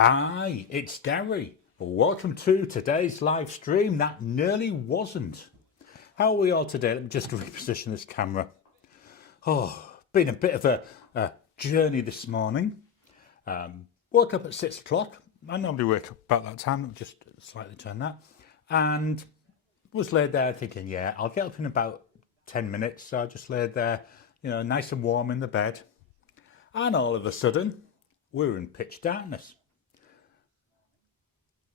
Hi, it's Garry. Welcome to today's live stream that nearly wasn't. How are we all today? Let me just reposition this camera. Oh, been a bit of a journey this morning. Woke up at 6 o'clock. I normally wake up about that time, just slightly turn that. And was laid there thinking, yeah, I'll get up in about 10 minutes. So I just laid there, nice and warm in the bed. And all of a sudden, we were in pitch darkness.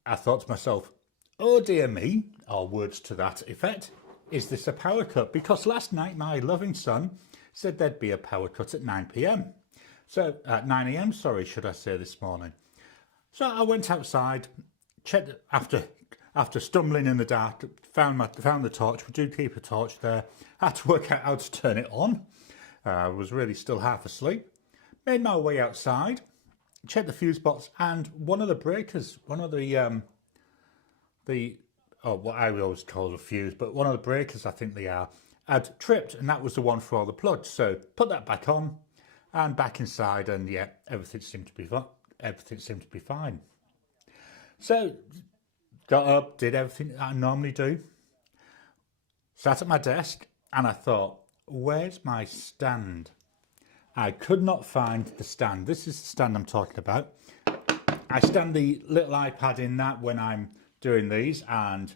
I thought to myself, oh dear me, or words to that effect, is this a power cut? Because last night my loving son said there'd be a power cut at 9 p.m. So at 9 a.m, sorry, should I say this morning. So I went outside, checked after stumbling in the dark, found the torch. We do keep a torch there. Had to work out how to turn it on. I was really still half asleep. Made my way outside. Check the fuse box, and one of the breakers, what I always call a fuse, but one of the breakers, I think they are, had tripped, and that was the one for all the plugs. So put that back on and back inside, and yeah, everything seemed to be fine. So got up, did everything I normally do, sat at my desk, and I thought, where's my stand? I could not find the stand. This is the stand I'm talking about. I stand the little iPad in that when I'm doing these, and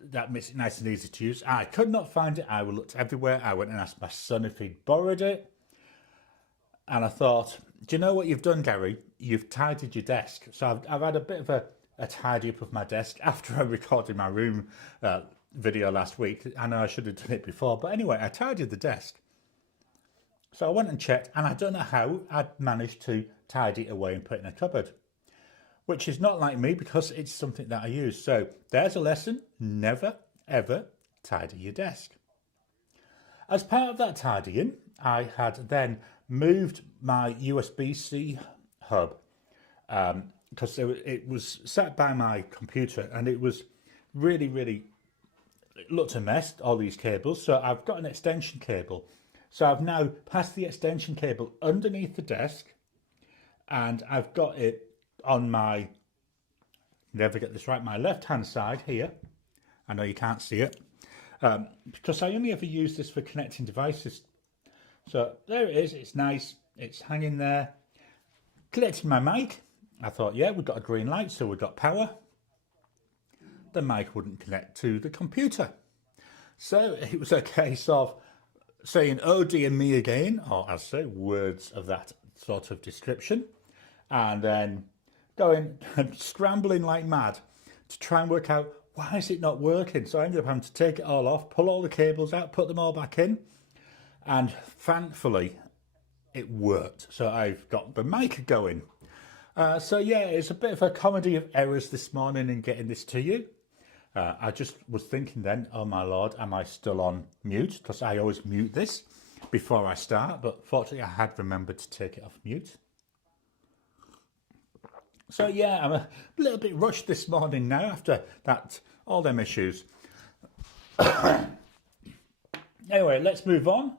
that makes it nice and easy to use. I could not find it. I looked everywhere. I went and asked my son if he'd borrowed it. And I thought, do you know what you've done, Garry? You've tidied your desk. So I've had a bit of a tidy up of my desk after I recorded my room video last week. I know I should have done it before. But anyway, I tidied the desk. So I went and checked, and I don't know how I'd managed to tidy it away and put it in a cupboard, which is not like me because it's something that I use. So there's a lesson: never, ever tidy your desk. As part of that tidying, I had then moved my USB-C hub because it was sat by my computer, and it was really, it looked a mess, all these cables. So I've got an extension cable. So I've now passed the extension cable underneath the desk, and I've got it on my, never get this right, my left-hand side here. I know you can't see it, because I only ever use this for connecting devices. So there it is, it's nice, it's hanging there. Connecting my mic, I thought, yeah, we've got a green light, so we've got power. The mic wouldn't connect to the computer. So it was a case of saying, oh dear me again, or as I say, words of that sort of description, and then going and scrambling like mad to try and work out why is it not working. So I ended up having to take it all off, pull all the cables out, put them all back in, and thankfully it worked. So I've got the mic going. So yeah, it's a bit of a comedy of errors this morning in getting this to you. I just was thinking then, oh my lord, am I still on mute? Because I always mute this before I start, but fortunately I had remembered to take it off mute. So yeah, I'm a little bit rushed this morning now after that, all them issues. Anyway, let's move on.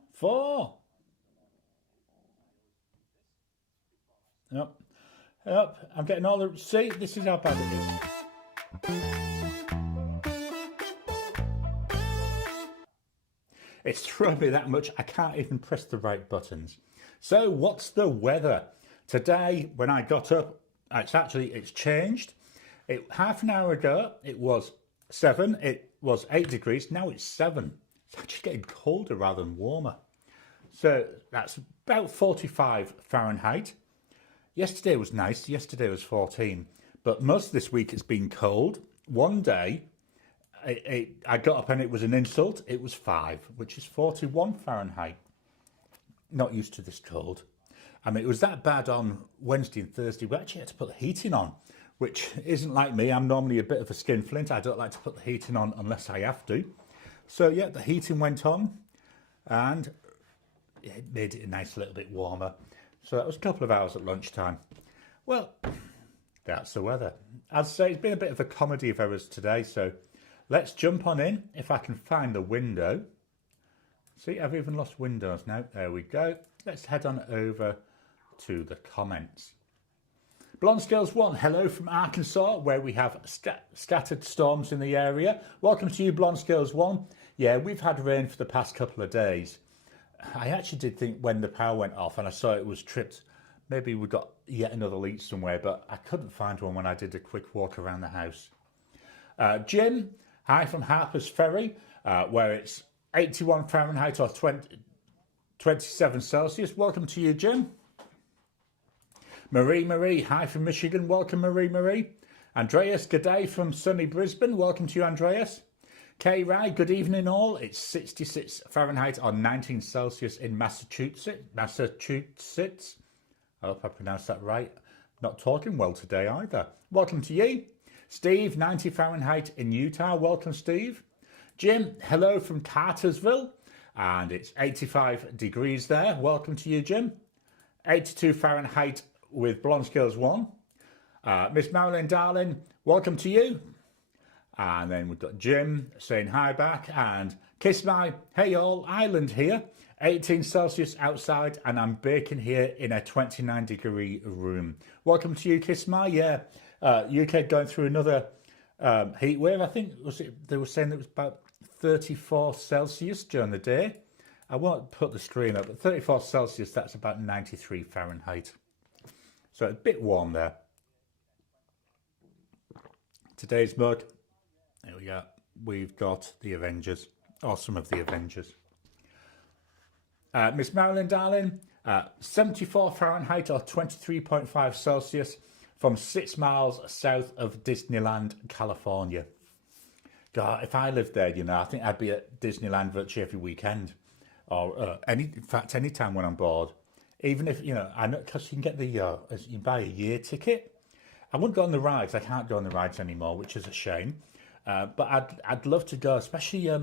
Yep, I'm getting all the, see, this is how bad it is. It's thrown me that much, I can't even press the right buttons. So what's the weather? Today, when I got up, it's changed. Half an hour ago, it was 7, it was 8 degrees, now it's 7. It's actually getting colder rather than warmer. So that's about 45 Fahrenheit. Yesterday was nice, yesterday was 14. But most of this week it's been cold. One day, I got up and it was an insult. It was 5, which is 41 Fahrenheit. Not used to this cold. I mean, it was that bad on Wednesday and Thursday. We actually had to put the heating on, which isn't like me. I'm normally a bit of a skinflint. I don't like to put the heating on unless I have to. So yeah, the heating went on, and it made it a nice little bit warmer. So that was a couple of hours at lunchtime. Well, that's the weather. As I say, it's been a bit of a comedy of errors today, so let's jump on in, if I can find the window. See, I've even lost Windows now. There we go. Let's head on over to the comments. Blonde Scales 1, hello from Arkansas, where we have scattered storms in the area. Welcome to you, Blonde Scales 1. Yeah, we've had rain for the past couple of days. I actually did think when the power went off and I saw it was tripped, maybe we got yet another leak somewhere, but I couldn't find one when I did a quick walk around the house. Jim, hi from Harper's Ferry, where it's 81 Fahrenheit or 27 Celsius. Welcome to you, Jim. Marie, hi from Michigan. Welcome, Marie. Andreas, good day from sunny Brisbane. Welcome to you, Andreas. Kay Rai, good evening all. It's 66 Fahrenheit or 19 Celsius in Massachusetts. I hope I pronounced that right. Not talking well today either. Welcome to you. Steve, 90 Fahrenheit in Utah. Welcome, Steve. Jim, hello from Cartersville. And it's 85 degrees there. Welcome to you, Jim. 82 Fahrenheit with Blonde Scales 1. Miss Marilyn, darling, welcome to you. And then we've got Jim saying hi back. And Kiss My, hey all, Ireland here. 18 Celsius outside and I'm baking here in a 29 degree room. Welcome to you, Kiss My. Yeah, UK going through another heat wave. I think they were saying it was about 34 Celsius during the day. I won't put the screen up, but 34 Celsius, that's about 93 Fahrenheit. So a bit warm there. Today's mug, here we go. We've got the Avengers, or some of the Avengers. Miss Marilyn, darling, 74 Fahrenheit or 23.5 Celsius from 6 miles south of Disneyland, California. God, if I lived there, you know, I think I'd be at Disneyland virtually every weekend, or in fact, any time when I'm bored. Even if, you know, I know, because you can get the, you can buy a year ticket. I wouldn't go on the rides. I can't go on the rides anymore, which is a shame. But I'd love to go, especially, I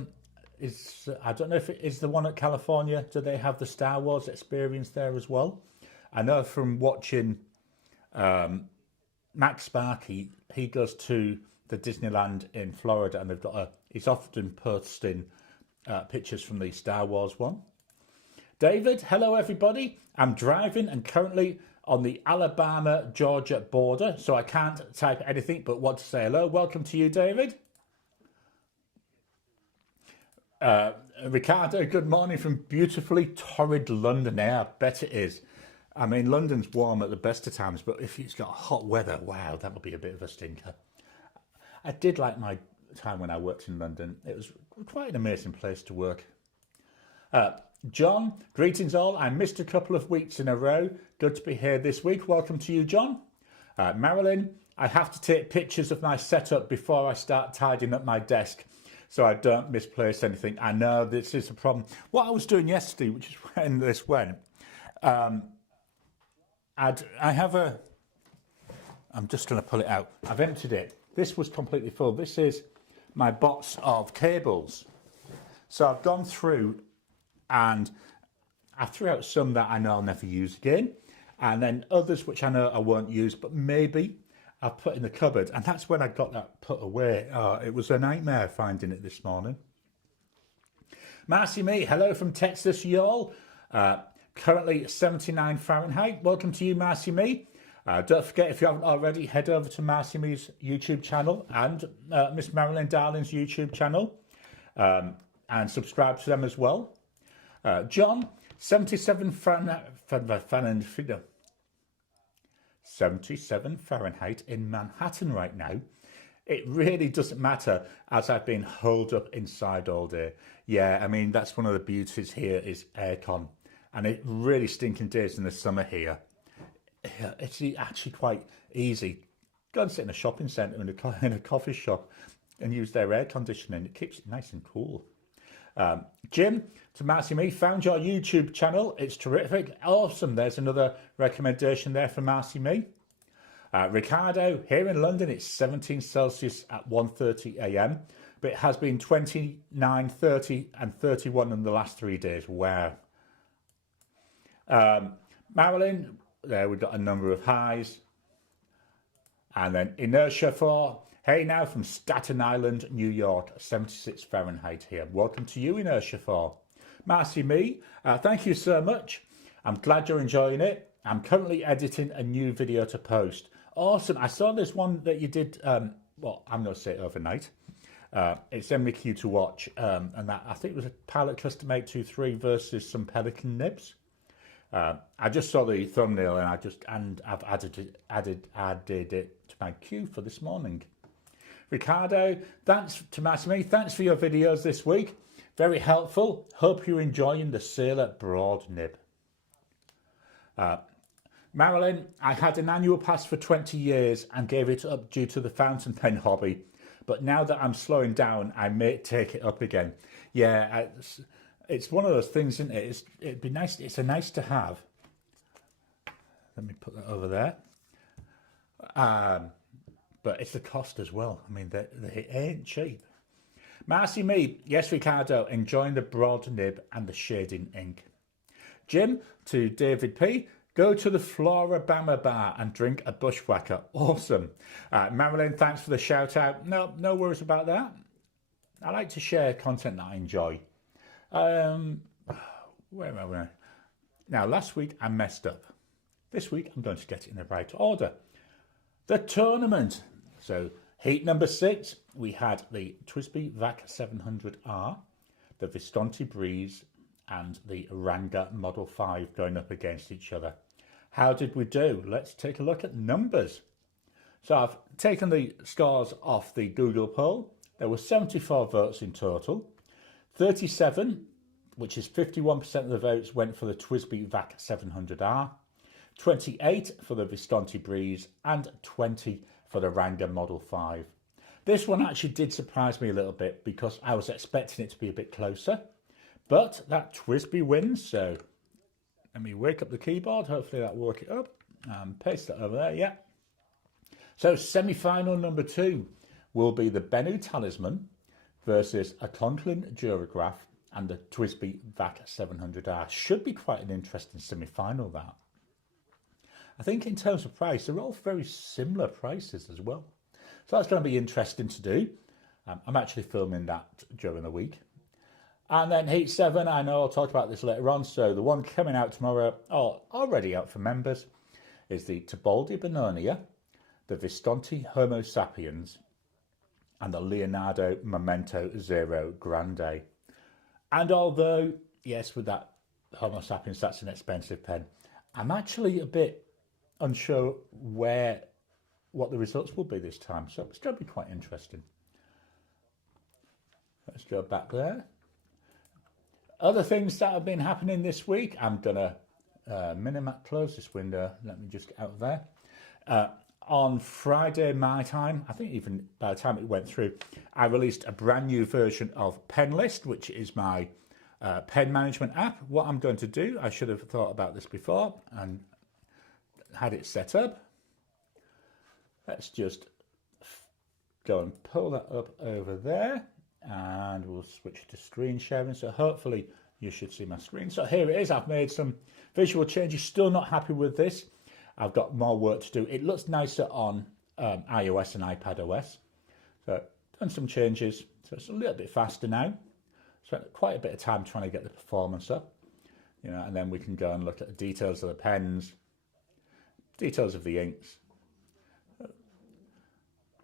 don't know if it is the one at California. Do they have the Star Wars experience there as well? I know from watching Max Sparky, he goes to the Disneyland in Florida, and they've got he's often posting pictures from the Star Wars one. David, hello everybody. I'm driving and currently on the Alabama-Georgia border, so I can't type anything but want to say hello. Welcome to you, David. Ricardo, good morning from beautifully torrid London. Yeah, I bet it is. I mean, London's warm at the best of times, but if it's got hot weather, wow, that would be a bit of a stinker. I did like my time when I worked in London. It was quite an amazing place to work. John, greetings all. I missed a couple of weeks in a row. Good to be here this week. Welcome to you, John. Marilyn, I have to take pictures of my setup before I start tidying up my desk so I don't misplace anything. I know this is a problem. What I was doing yesterday, which is when this went, I'm just going to pull it out. I've emptied it. This was completely full. This is my box of cables. So I've gone through and I threw out some that I know I'll never use again, and then others which I know I won't use, but maybe I'll put in the cupboard. And that's when I got that put away. Oh, it was a nightmare finding it this morning. Marcy Me, hello from Texas, y'all. Currently 79 Fahrenheit. Welcome to you, Marcy Me. Don't forget, if you haven't already, head over to Marcy Me's YouTube channel and Miss Marilyn Darling's YouTube channel, and subscribe to them as well. John, 77 Fahrenheit in Manhattan right now. It really doesn't matter, as I've been holed up inside all day. Yeah, I mean, that's one of the beauties here is aircon. And it really stinking days in the summer here. It's actually quite easy. Go and sit in a shopping centre in a coffee shop and use their air conditioning. It keeps it nice and cool. Jim, to Marcy Me, found your YouTube channel. It's terrific. Awesome. There's another recommendation there for Marcy Me. Ricardo, here in London, it's 17 Celsius at 1:30 a.m. But it has been 29, 30 and 31 in the last 3 days. Wow. Marilyn, there we've got a number of highs. And then Inertia 4. Hey now from Staten Island, New York, 76 Fahrenheit here. Welcome to you, Inertia 4. Marcy Me, thank you so much. I'm glad you're enjoying it. I'm currently editing a new video to post. Awesome. I saw this one that you did, well, I'm going to say overnight. It's MQ to watch, and that I think it was a Pilot Custom 823 versus some Pelican nibs. I just saw the thumbnail and I've added it to my queue for this morning. Ricardo, thanks for your videos this week. Very helpful. Hope you're enjoying the Sailor Broad nib. Marilyn, I had an annual pass for 20 years and gave it up due to the fountain pen hobby. But now that I'm slowing down, I may take it up again. Yeah, it's one of those things, isn't it? It'd be nice. It's a nice to have. Let me put that over there. But it's the cost as well. I mean, they ain't cheap. Marcy Me, yes, Ricardo, enjoying the broad nib and the shading ink. Jim, to David P, go to the Florabama bar and drink a bushwhacker. Awesome. Marilyn, thanks for the shout out. No worries about that. I like to share content that I enjoy. Where am I? Now, last week I messed up. This week I'm going to get it in the right order. The tournament. So, heat number 6, we had the Twisby VAC 700R, the Visconti Breeze, and the Ranga Model 5 going up against each other. How did we do? Let's take a look at numbers. So I've taken the scores off the Google poll. There were 74 votes in total. 37, which is 51% of the votes, went for the Twisby VAC 700R. 28 for the Visconti Breeze and 20 for the Ranga Model 5. This one actually did surprise me a little bit because I was expecting it to be a bit closer. But that Twisby wins, so let me wake up the keyboard. Hopefully that will work it up. Paste that over there, yeah. So semi-final number 2 will be the Bennu Talisman versus a Conklin Durograph and the Twisby VAC 700R. Should be quite an interesting semi-final, that. I think in terms of price, they're all very similar prices as well. So that's going to be interesting to do. I'm actually filming that during the week. And then Heat 7, I know I'll talk about this later on. So the one coming out tomorrow, or already out for members, is the Tibaldi Bononia, the Visconti Homo Sapiens, and the Leonardo Memento Zero Grande. And although, yes, with that Homo Sapiens, that's an expensive pen, I'm actually a bit unsure what the results will be this time, so it's going to be quite interesting. Let's go back there. Other things that have been happening this week, I'm going to close this window. Let me just get out of there. On Friday, my time, I think even by the time it went through, I released a brand new version of PenList, which is my pen management app. What I'm going to do, I should have thought about this before and had it set up. Let's just go and pull that up over there and we'll switch to screen sharing. So hopefully you should see my screen. So here it is. I've made some visual changes. Still not happy with this. I've got more work to do. It looks nicer on iOS and iPadOS. So done some changes. So it's a little bit faster now. Spent quite a bit of time trying to get the performance up. You know, and then we can go and look at the details of the pens, details of the inks.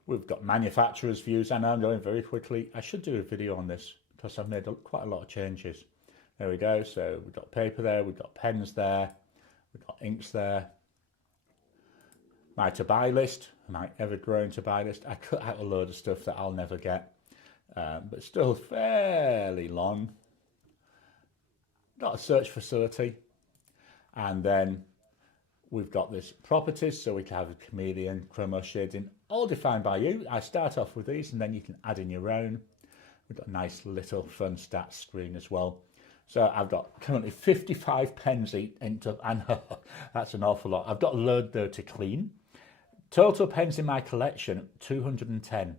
We've got manufacturer's views. I know I'm going very quickly. I should do a video on this because I've made quite a lot of changes. There we go. So we've got paper there, we've got pens there, we've got inks there. My to-buy list, my ever-growing to-buy list. I cut out a load of stuff that I'll never get, but still fairly long. Got a search facility, and then we've got this properties, so we can have a chameleon, chromo shading, all defined by you. I start off with these and then you can add in your own. We've got a nice little fun stats screen as well. So I've got currently 55 pens inked up, and that's an awful lot. I've got a load though to clean. Total pens in my collection, 210.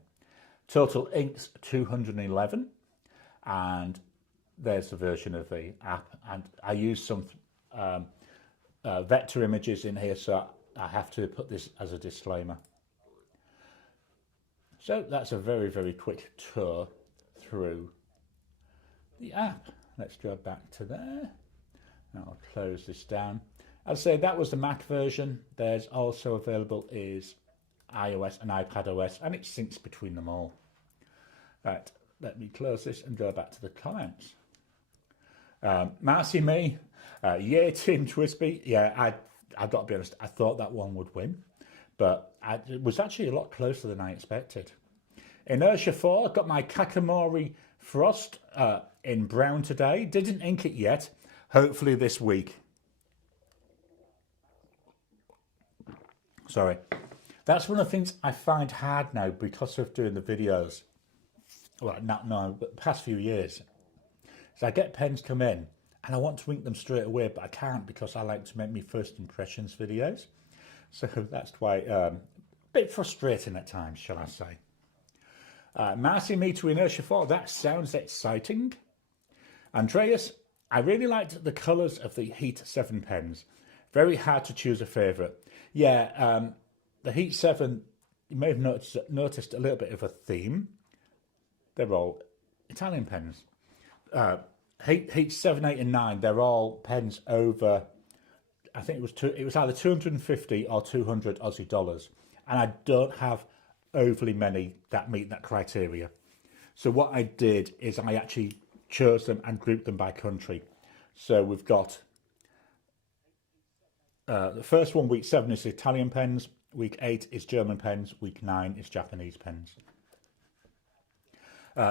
Total inks, 211. And there's the version of the app. And I use some vector images in here, so I have to put this as a disclaimer. So that's a very, very quick tour through the app. Let's go back to there. Now I'll close this down. I'll say that was the Mac version. There's also available is iOS and iPadOS, and it syncs between them all. Right, let me close this and go back to the comments. Marcy Me, yay Team Twisby. Yeah, I've got to be honest, I thought that one would win, but it was actually a lot closer than I expected. Inertia 4, got my Kakamori Frost in brown today. Didn't ink it yet, hopefully this week. Sorry. That's one of the things I find hard now because of doing the videos. Well, not now, but the past few years. So I get pens come in and I want to ink them straight away, but I can't because I like to make my first impressions videos. So that's quite a bit frustrating at times, shall I say. Marcy Me to Inertia 4, that sounds exciting. Andreas, I really liked the colours of the Heat 7 pens. Very hard to choose a favourite. Yeah, the Heat 7, you may have noticed a little bit of a theme. They're all Italian pens. Heat 7, 8 and 9, they're all pens over, I think it was either 250 or 200 Aussie dollars. And I don't have overly many that meet that criteria. So what I did is I actually chose them and grouped them by country. So we've got the first one, week 7 is Italian pens, week 8 is German pens, week 9 is Japanese pens.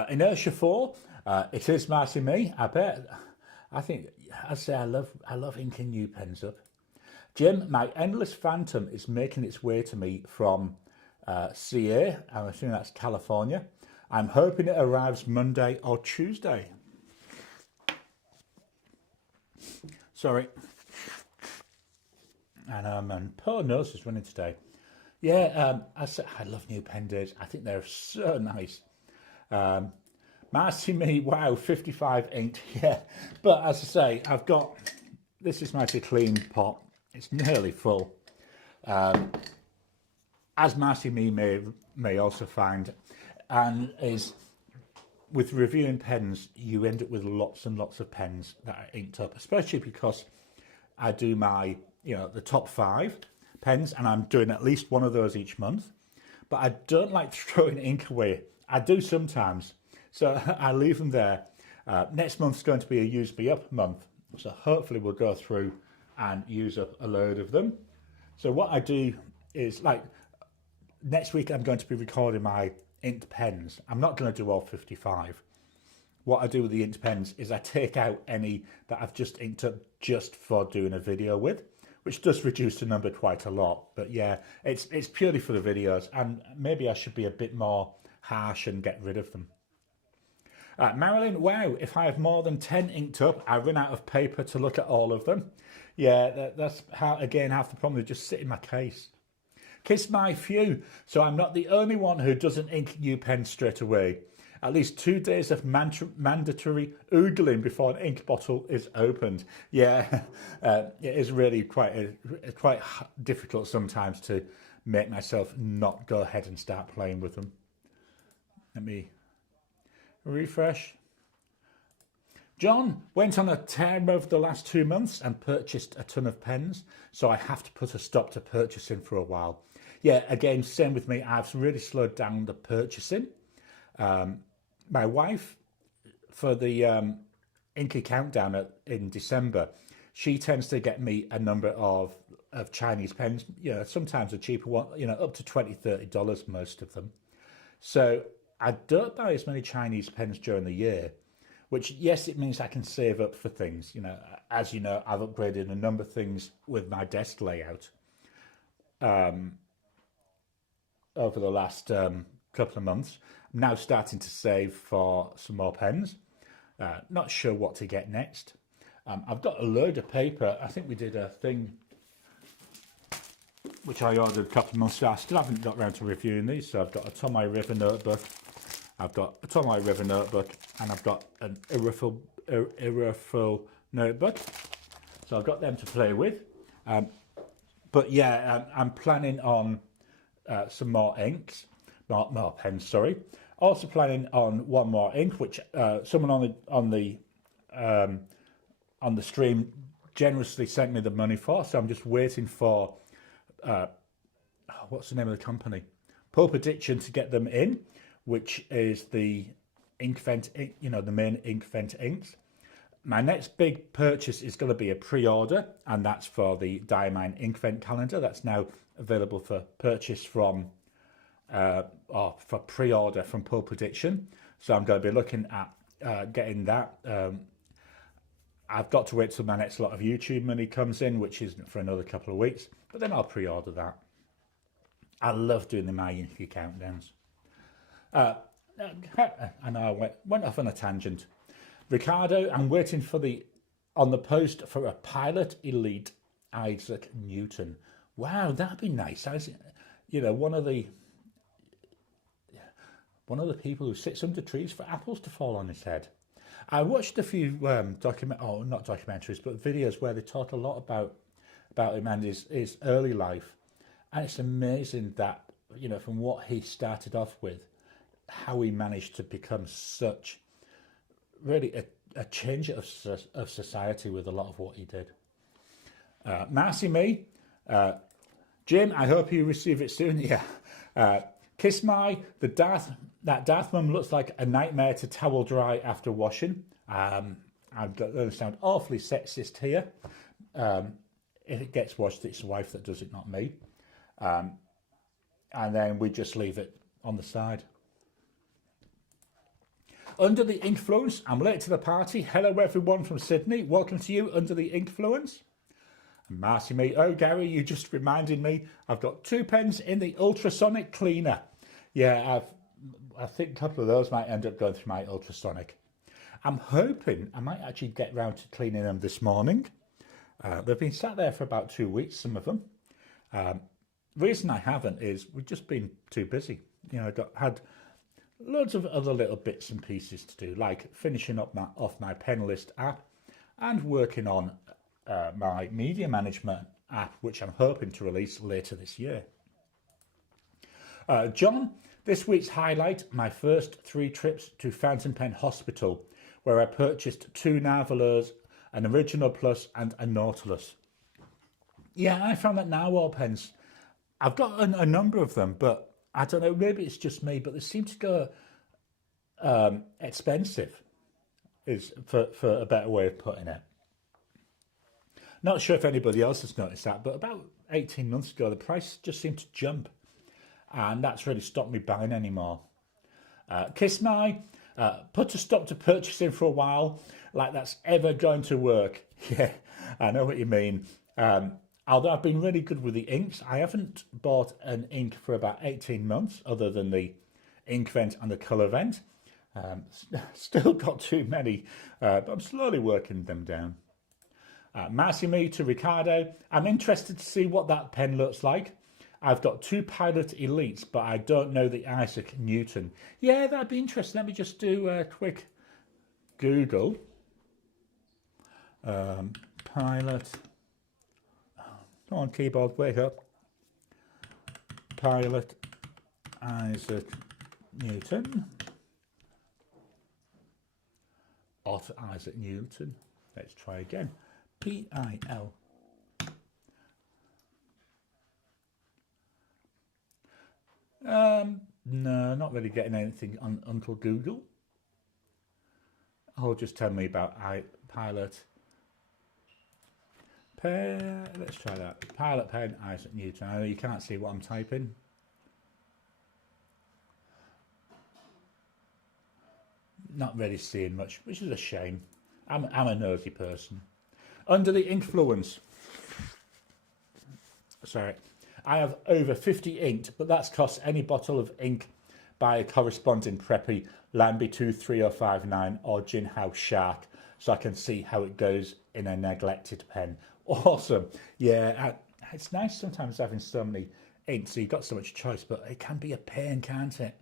Inertia 4, it is Marcy Me, I bet. I think, I'd say I love inking new pens up. Jim, my Endless Phantom is making its way to me from CA, I'm assuming that's California. I'm hoping it arrives Monday or Tuesday. Sorry. And my poor nose is running today. Yeah, I love new pen days. I think they're so nice. Marcy Me, wow, 55 inked, yeah. But as I say, I've got, this is my clean pot. It's nearly full. As Marcy Me may also find, and is with reviewing pens, you end up with lots and lots of pens that are inked up, especially because I do my, the top 5 pens, and I'm doing at least one of those each month. But I don't like throwing ink away. I do sometimes, so I leave them there. Next month's going to be a use me up month, so hopefully we'll go through and use up a load of them. So what I do is, like, next week I'm going to be recording my inked pens. I'm not going to do all 55. What I do with the inked pens is I take out any that I've just inked up just for doing a video with, which does reduce the number quite a lot. But yeah, it's purely for the videos, and maybe I should be a bit more harsh and get rid of them. Marilyn, wow, if I have more than 10 inked up, I run out of paper to look at all of them. Yeah, that's how, again, half the problem. They just sit in my case. Kiss my few. So I'm not the only one who doesn't ink new pens straight away. At least 2 days of mandatory oogling before an ink bottle is opened. Yeah, it is really quite difficult sometimes to make myself not go ahead and start playing with them. Let me refresh. John went on a tear over the last 2 months and purchased a ton of pens, so I have to put a stop to purchasing for a while. Yeah, again, same with me. I've really slowed down the purchasing. My wife, for the Inky Countdown in December, she tends to get me a number of Chinese pens. Sometimes a cheaper one, up to $20, $30, most of them. So I don't buy as many Chinese pens during the year, which, yes, it means I can save up for things. As you know, I've upgraded a number of things with my desk layout over the last couple of months. I'm now starting to save for some more pens. Not sure what to get next. I've got a load of paper. I think we did a thing which I ordered a couple of months ago. I still haven't got around to reviewing these. So I've got a Tomoe River notebook. I've got a Tomoe River notebook, and I've got an Irrefull notebook. So I've got them to play with. But yeah, I'm planning on some more inks, more pens. Sorry. Also planning on one more ink, which someone on the stream generously sent me the money for. So I'm just waiting for what's the name of the company? Pulp Addiction to get them in, which is the Inkvent, the main Inkvent inks. My next big purchase is going to be a pre-order, and that's for the Diamine Inkvent calendar. That's now available for purchase from, or for pre-order from Pulp Addiction. So I'm going to be looking at getting that. I've got to wait till my next lot of YouTube money comes in, which isn't for another couple of weeks, but then I'll pre-order that. I love doing the My Inky countdowns. I know I went off on a tangent. Ricardo, I'm waiting on the post for a Pilot Elite Isaac Newton. Wow, that'd be nice. One of the people who sits under trees for apples to fall on his head. I watched a few not documentaries, but videos where they talk a lot about him and his early life, and it's amazing that from what he started off with, how he managed to become such really a change of society with a lot of what he did. Marcy Me, Jim, I hope you receive it soon. Yeah. Kiss My, that Darth Mum looks like a nightmare to towel dry after washing. I'm going to sound awfully sexist here. If it gets washed, it's the wife that does it, not me. And then we just leave it on the side. Under the Influence, I'm late to the party. Hello everyone from Sydney. Welcome to you, Under the Influence. And Marcy Me, oh Gary, you just reminded me, I've got 2 pens in the ultrasonic cleaner. Yeah, I think a couple of those might end up going through my ultrasonic. I'm hoping I might actually get round to cleaning them this morning. They've been sat there for about 2 weeks, some of them. Reason I haven't is we've just been too busy. I had loads of other little bits and pieces to do, like finishing up off my pen list app and working on my media management app, which I'm hoping to release later this year. John, this week's highlight, my first 3 trips to Fountain Pen Hospital, where I purchased 2 Narvalurs, an Original Plus and a Nautilus. Yeah, I found that Narwhal pens, I've got a number of them, but I don't know, maybe it's just me, but they seem to go expensive, is for a better way of putting it. Not sure if anybody else has noticed that, but about 18 months ago, the price just seemed to jump, and that's really stopped me buying anymore. Kiss My, put a stop to purchasing for a while, like that's ever going to work. Yeah, I know what you mean. Although I've been really good with the inks, I haven't bought an ink for about 18 months, other than the Inkvent and the Colour Vent. Still got too many, but I'm slowly working them down. Marcy Me to Ricardo, I'm interested to see what that pen looks like. I've got 2 Pilot Elites, but I don't know the Isaac Newton. Yeah, that'd be interesting. Let me just do a quick Google. Pilot. Come on, keyboard, wake up. Pilot Isaac Newton. Otter Isaac Newton. Let's try again. P-I-L. No, not really getting anything on Uncle Google. Oh, just tell me about Pilot Pen. Let's try that. Pilot Pen, Isaac Newton. I know you can't see what I'm typing. Not really seeing much, which is a shame. I'm a nosy person. Under the Influence. Sorry. I have over 50 inked, but that's cost any bottle of ink by a corresponding preppy, Lambie 23059 or Gin House Shark, so I can see how it goes in a neglected pen. Awesome. Yeah, it's nice sometimes having so many inks, so you've got so much choice, but it can be a pain, can't it?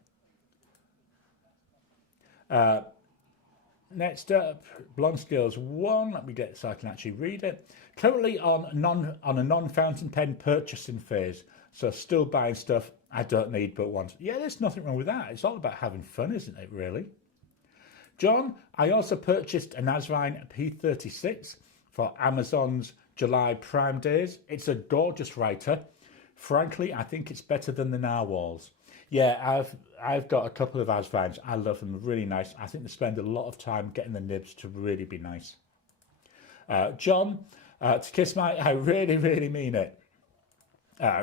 Next up, Blonde Skills 1. Let me get it so I can actually read it. Currently on a non-fountain pen purchasing phase, so still buying stuff I don't need but want. Yeah, there's nothing wrong with that. It's all about having fun, isn't it, really? John, I also purchased a Nazarine P36 for Amazon's July Prime Days. It's a gorgeous writer. Frankly, I think it's better than the Narwhals. Yeah, I've got a couple of Asvines. I love them, really nice. I think they spend a lot of time getting the nibs to really be nice. John, to kiss my, I really, really mean it.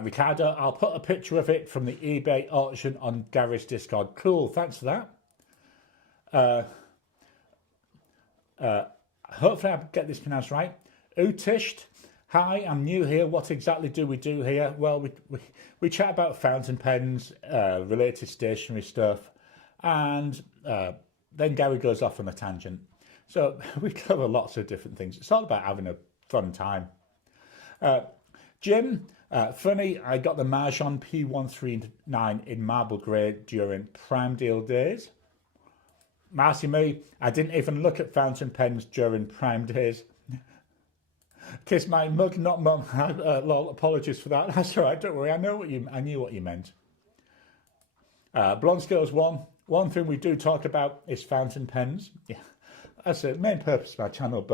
Ricardo, I'll put a picture of it from the eBay auction on Garry's Discord. Cool, thanks for that. Hopefully I get this pronounced right. Utisht, hi, I'm new here. What exactly do we do here? Well, we chat about fountain pens, related stationery stuff, and then Garry goes off on a tangent. So we cover lots of different things. It's all about having a fun time. Jim, funny, I got the Marjon P139 in marble grey during Prime Deal days. Marcy me, I didn't even look at fountain pens during Prime days. Kiss my mug, not mum. Lol, apologies for that. That's all right, don't worry. I knew what you meant. Blonde Skills 1. One thing we do talk about is fountain pens. Yeah, that's the main purpose of our channel.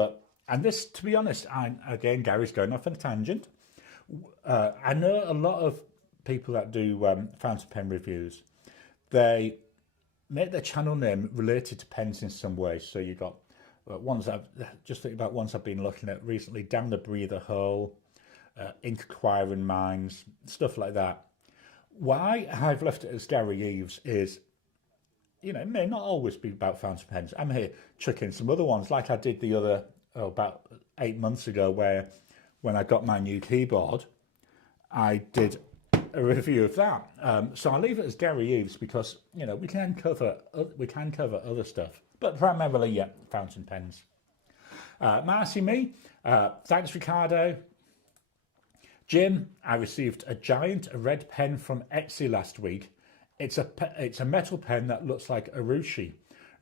And this, to be honest, again, Garry's going off on a tangent. I know a lot of people that do fountain pen reviews. They make their channel name related to pens in some way. So you got ones I've just think about ones I've been looking at recently: Down the Breather Hole, Ink Acquiring Minds, stuff like that. Why I've left it as Garry Eves is, it may not always be about fountain pens. I'm here chucking some other ones, like I did the other about 8 months ago, where when I got my new keyboard, I did a review of that. So I'll leave it as Garry Eves because we can cover other stuff, but primarily, yeah, fountain pens. Marcy me, thanks Ricardo. Jim, I received a giant red pen from Etsy last week. It's a metal pen that looks like Urushi.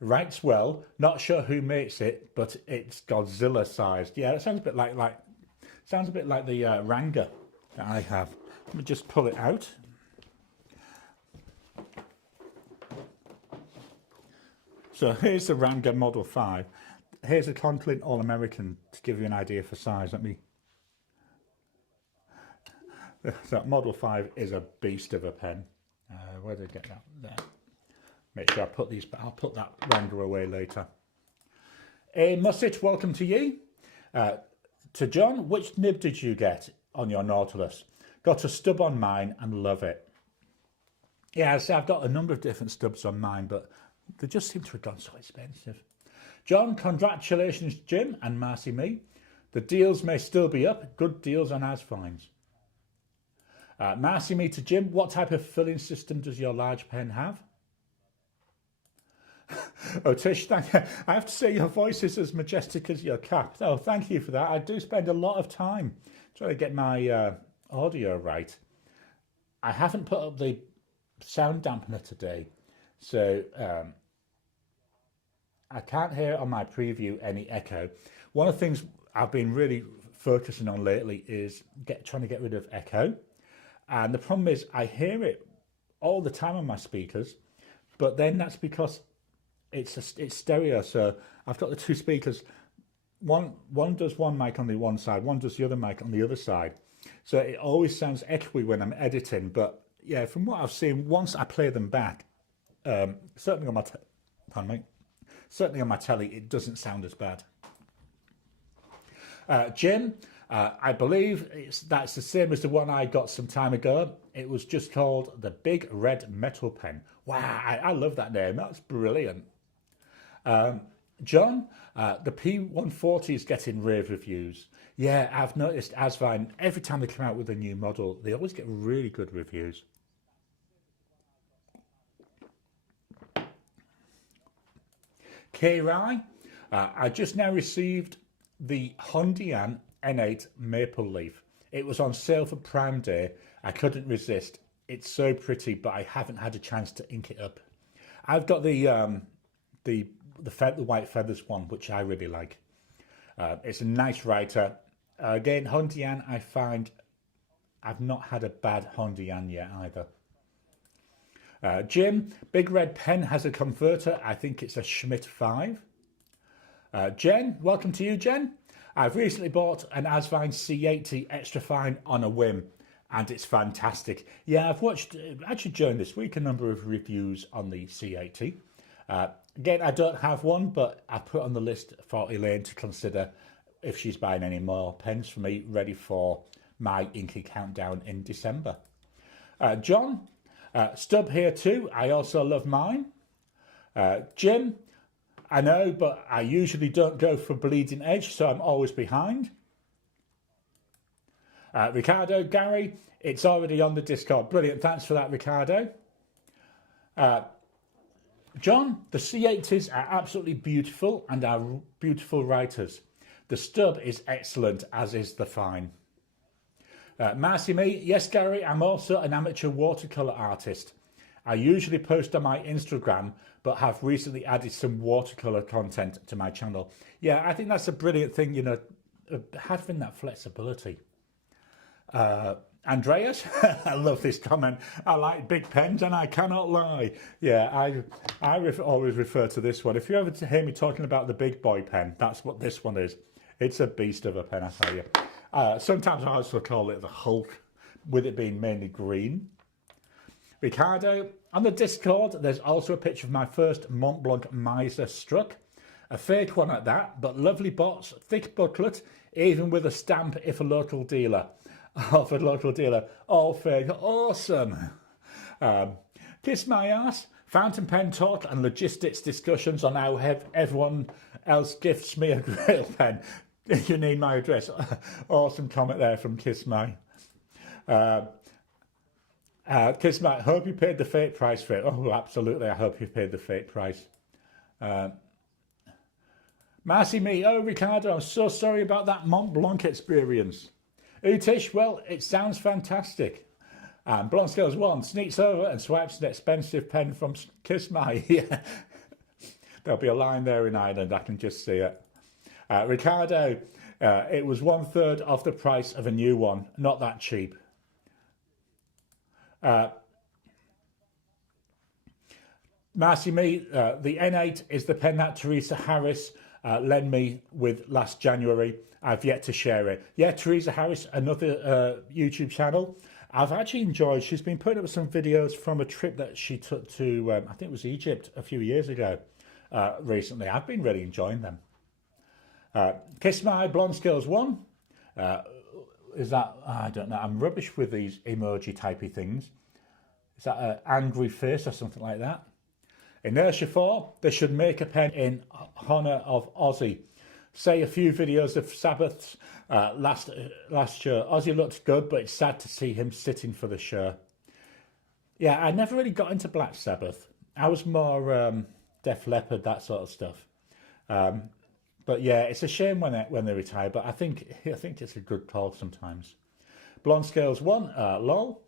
Writes well. Not sure who makes it, but it's Godzilla sized. Yeah, it sounds a bit like the Ranga that I have. Let me just pull it out. So here's the Ranga Model 5. Here's a Conklin All-American to give you an idea for size. So Model 5 is a beast of a pen. Where did I get that? There. Make sure I put these, but I'll put that Ranga away later. Musset, welcome to you. To John, which nib did you get on your Nautilus? Got a stub on mine and love it. Yeah, so I've got a number of different stubs on mine, but they just seem to have gone so expensive. John, congratulations, Jim and Marcy me. The deals may still be up. Good deals on Asvines. Marcy me to Jim, what type of filling system does your large pen have? Oh, Tish, thank you. I have to say your voice is as majestic as your cap. Oh, thank you for that. I do spend a lot of time trying to get my audio right. I haven't put up the sound dampener today, so I can't hear on my preview any echo. One of the things I've been really focusing on lately is trying to get rid of echo. And the problem is I hear it all the time on my speakers, but then that's because it's stereo. So I've got the two speakers. One does one mic on the one side, one does the other mic on the other side. So it always sounds echoey when I'm editing. But yeah, from what I've seen, once I play them back, certainly on my telly, it doesn't sound as bad. Jim, I believe that's the same as the one I got some time ago. It was just called the Big Red Metal Pen. Wow, I love that name. That's brilliant. John, the P140 is getting rave reviews. Yeah, I've noticed Asvine, every time they come out with a new model, they always get really good reviews. K-Rai, I just now received the Hondian N8 Maple Leaf. It was on sale for Prime Day. I couldn't resist. It's so pretty, but I haven't had a chance to ink it up. I've got the white feathers one, which I really like. It's a nice writer. Again, Hondian, I find I've not had a bad Hondian yet either. Jim, Big Red Pen has a converter. I think it's a Schmidt 5. Jen, welcome to you, Jen. I've recently bought an Asvine C80 extra fine on a whim. and it's fantastic. Yeah, I've watched, actually during this week, a number of reviews on the C80. Again, I don't have one, but I put on the list for Elaine to consider if she's buying any more pens for me, ready for my inky countdown in December. John, Stub here too. I also love mine. Jim, I know, but I usually don't go for bleeding edge, so I'm always behind. Ricardo, Gary, it's already on the Discord. Brilliant, thanks for that, Ricardo. John, the C80s are absolutely beautiful and are beautiful writers. The stub is excellent, as is the fine. Marcy Me, yes, Gary, I'm also an amateur watercolour artist. I usually post on my Instagram, but have recently added some watercolour content to my channel. Yeah, I think that's a brilliant thing, you know, having that flexibility. Andreas, I love this comment. I like big pens and I cannot lie. Yeah, I always refer to this one. If you ever hear me talking about the big boy pen, that's what this one is. It's a beast of a pen, I tell you. Sometimes I also call it the Hulk, with it being mainly green. Ricardo, on the Discord, there's also a picture of my first Mont Blanc Miser Struck. A fake one at that, but lovely box, thick booklet, even with a stamp if a local dealer. Of a local dealer, all fake, awesome. Kiss my ass, fountain pen talk and logistics discussions on how everyone else gifts me a grail pen. You need my address. Awesome comment there from Kiss My. Kiss My, hope you paid the fake price for it. Oh, absolutely, I hope you paid the fake price. Marcy Me, oh Ricardo, I'm so sorry about that Mont Blanc experience. Utish, well, it sounds fantastic. Blonde Scales 1 sneaks over and swipes an expensive pen from Kiss My. Yeah. There'll be a line there in Ireland, I can just see it. Ricardo, it was 1/3 of the price of a new one, not that cheap. Marcy Me, the N8 is the pen that Teresa Harris lent me with last January. I've yet to share it. Yeah, Teresa Harris, another YouTube channel. I've actually enjoyed, she's been putting up some videos from a trip that she took to, I think it was Egypt a few years ago recently. I've been really enjoying them. Kiss My Blonde Skills 1. Is that, I don't know, I'm rubbish with these emoji typey things. Is that an angry face or something like that? Inertia 4, they should make a pen in honour of Ozzy. Say a few videos of Sabbath's last show. Ozzy looked good, but it's sad to see him sitting for the show. Yeah, I never really got into Black Sabbath. I was more Def Leppard, that sort of stuff. But yeah, it's a shame when they retire, but I think it's a good call sometimes. Blonde Scales 1, lol.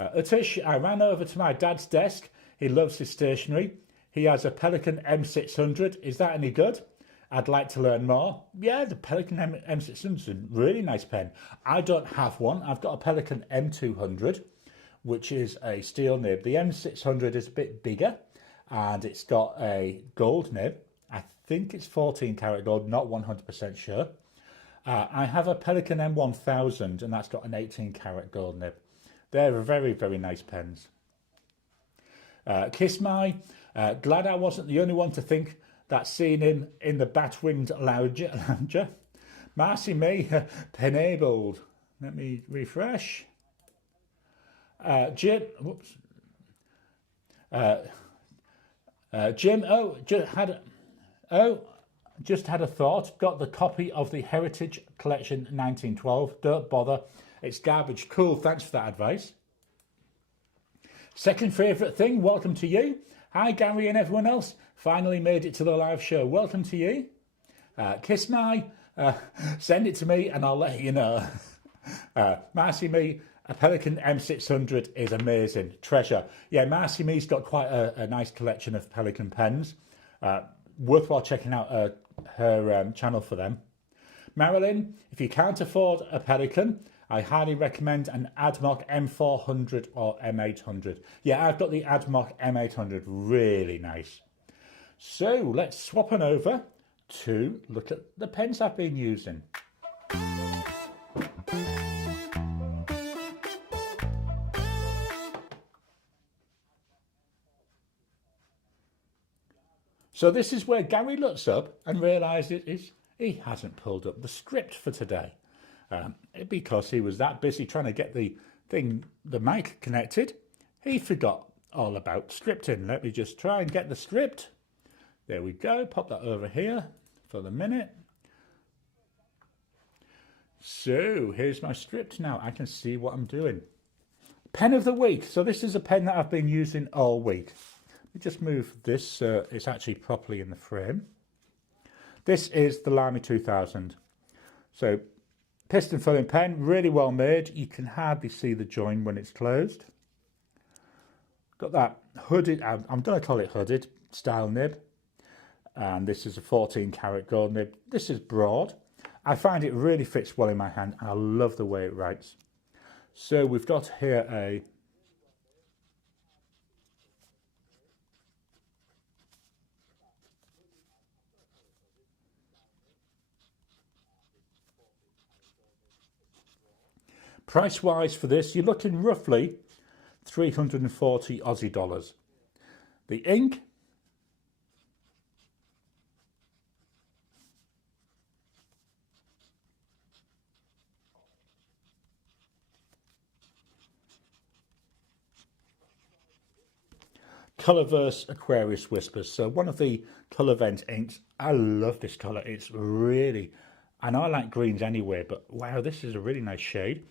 Utish, I ran over to my dad's desk. He loves his stationery. He has a Pelican M600. Is that any good? I'd like to learn more. Yeah, the Pelican M600 is a really nice pen. I don't have one. I've got a Pelican M200, which is a steel nib. The M600 is a bit bigger, and it's got a gold nib. I think it's 14 karat gold, not 100% sure. I have a Pelican M1000, and that's got an 18 karat gold nib. They're very, very nice pens. Kiss My, glad I wasn't the only one to think that seeing him in the Batwinged lounger. Marcy Me, penabled. Let me refresh. Jim, whoops. Jim, just had a thought. Got the copy of the Heritage Collection 1912. Don't bother. It's garbage. Cool, thanks for that advice. Second favourite thing, welcome to you. Hi, Gary and everyone else. Finally made it to the live show. Welcome to you. Kiss My, send it to me and I'll let you know. Marcy Me, a Pelican M600 is amazing. Treasure. Yeah, Marcy Me's got quite a nice collection of Pelican pens. Worthwhile checking out her channel for them. Marilyn, if you can't afford a Pelican, I highly recommend an Admoc M400 or M800. Yeah, I've got the Admoc M800, really nice. So let's swap on over to look at the pens I've been using. So this is where Garry looks up and realises he hasn't pulled up the script for today. Because he was that busy trying to get the mic connected, he forgot all about scripting. Let me just try and get the script. There we go, pop that over here for the minute. So here's my script now. I can see what I'm doing. Pen of the week. So this is a pen that I've been using all week. Let me just move this so it's actually properly in the frame. This is the Lamy 2000. So piston filling pen, really well made. You can hardly see the join when it's closed. Got that hooded, I'm going to call it hooded, style nib. And this is a 14 karat gold nib. This is broad. I find it really fits well in my hand and I love the way it writes. So we've got here a price wise for this, you're looking roughly 340 Aussie dollars. The ink, Colourverse Aquarius Whispers. So one of the Colourvent inks. I love this colour. It's really, and I like greens anyway, but wow, this is a really nice shade.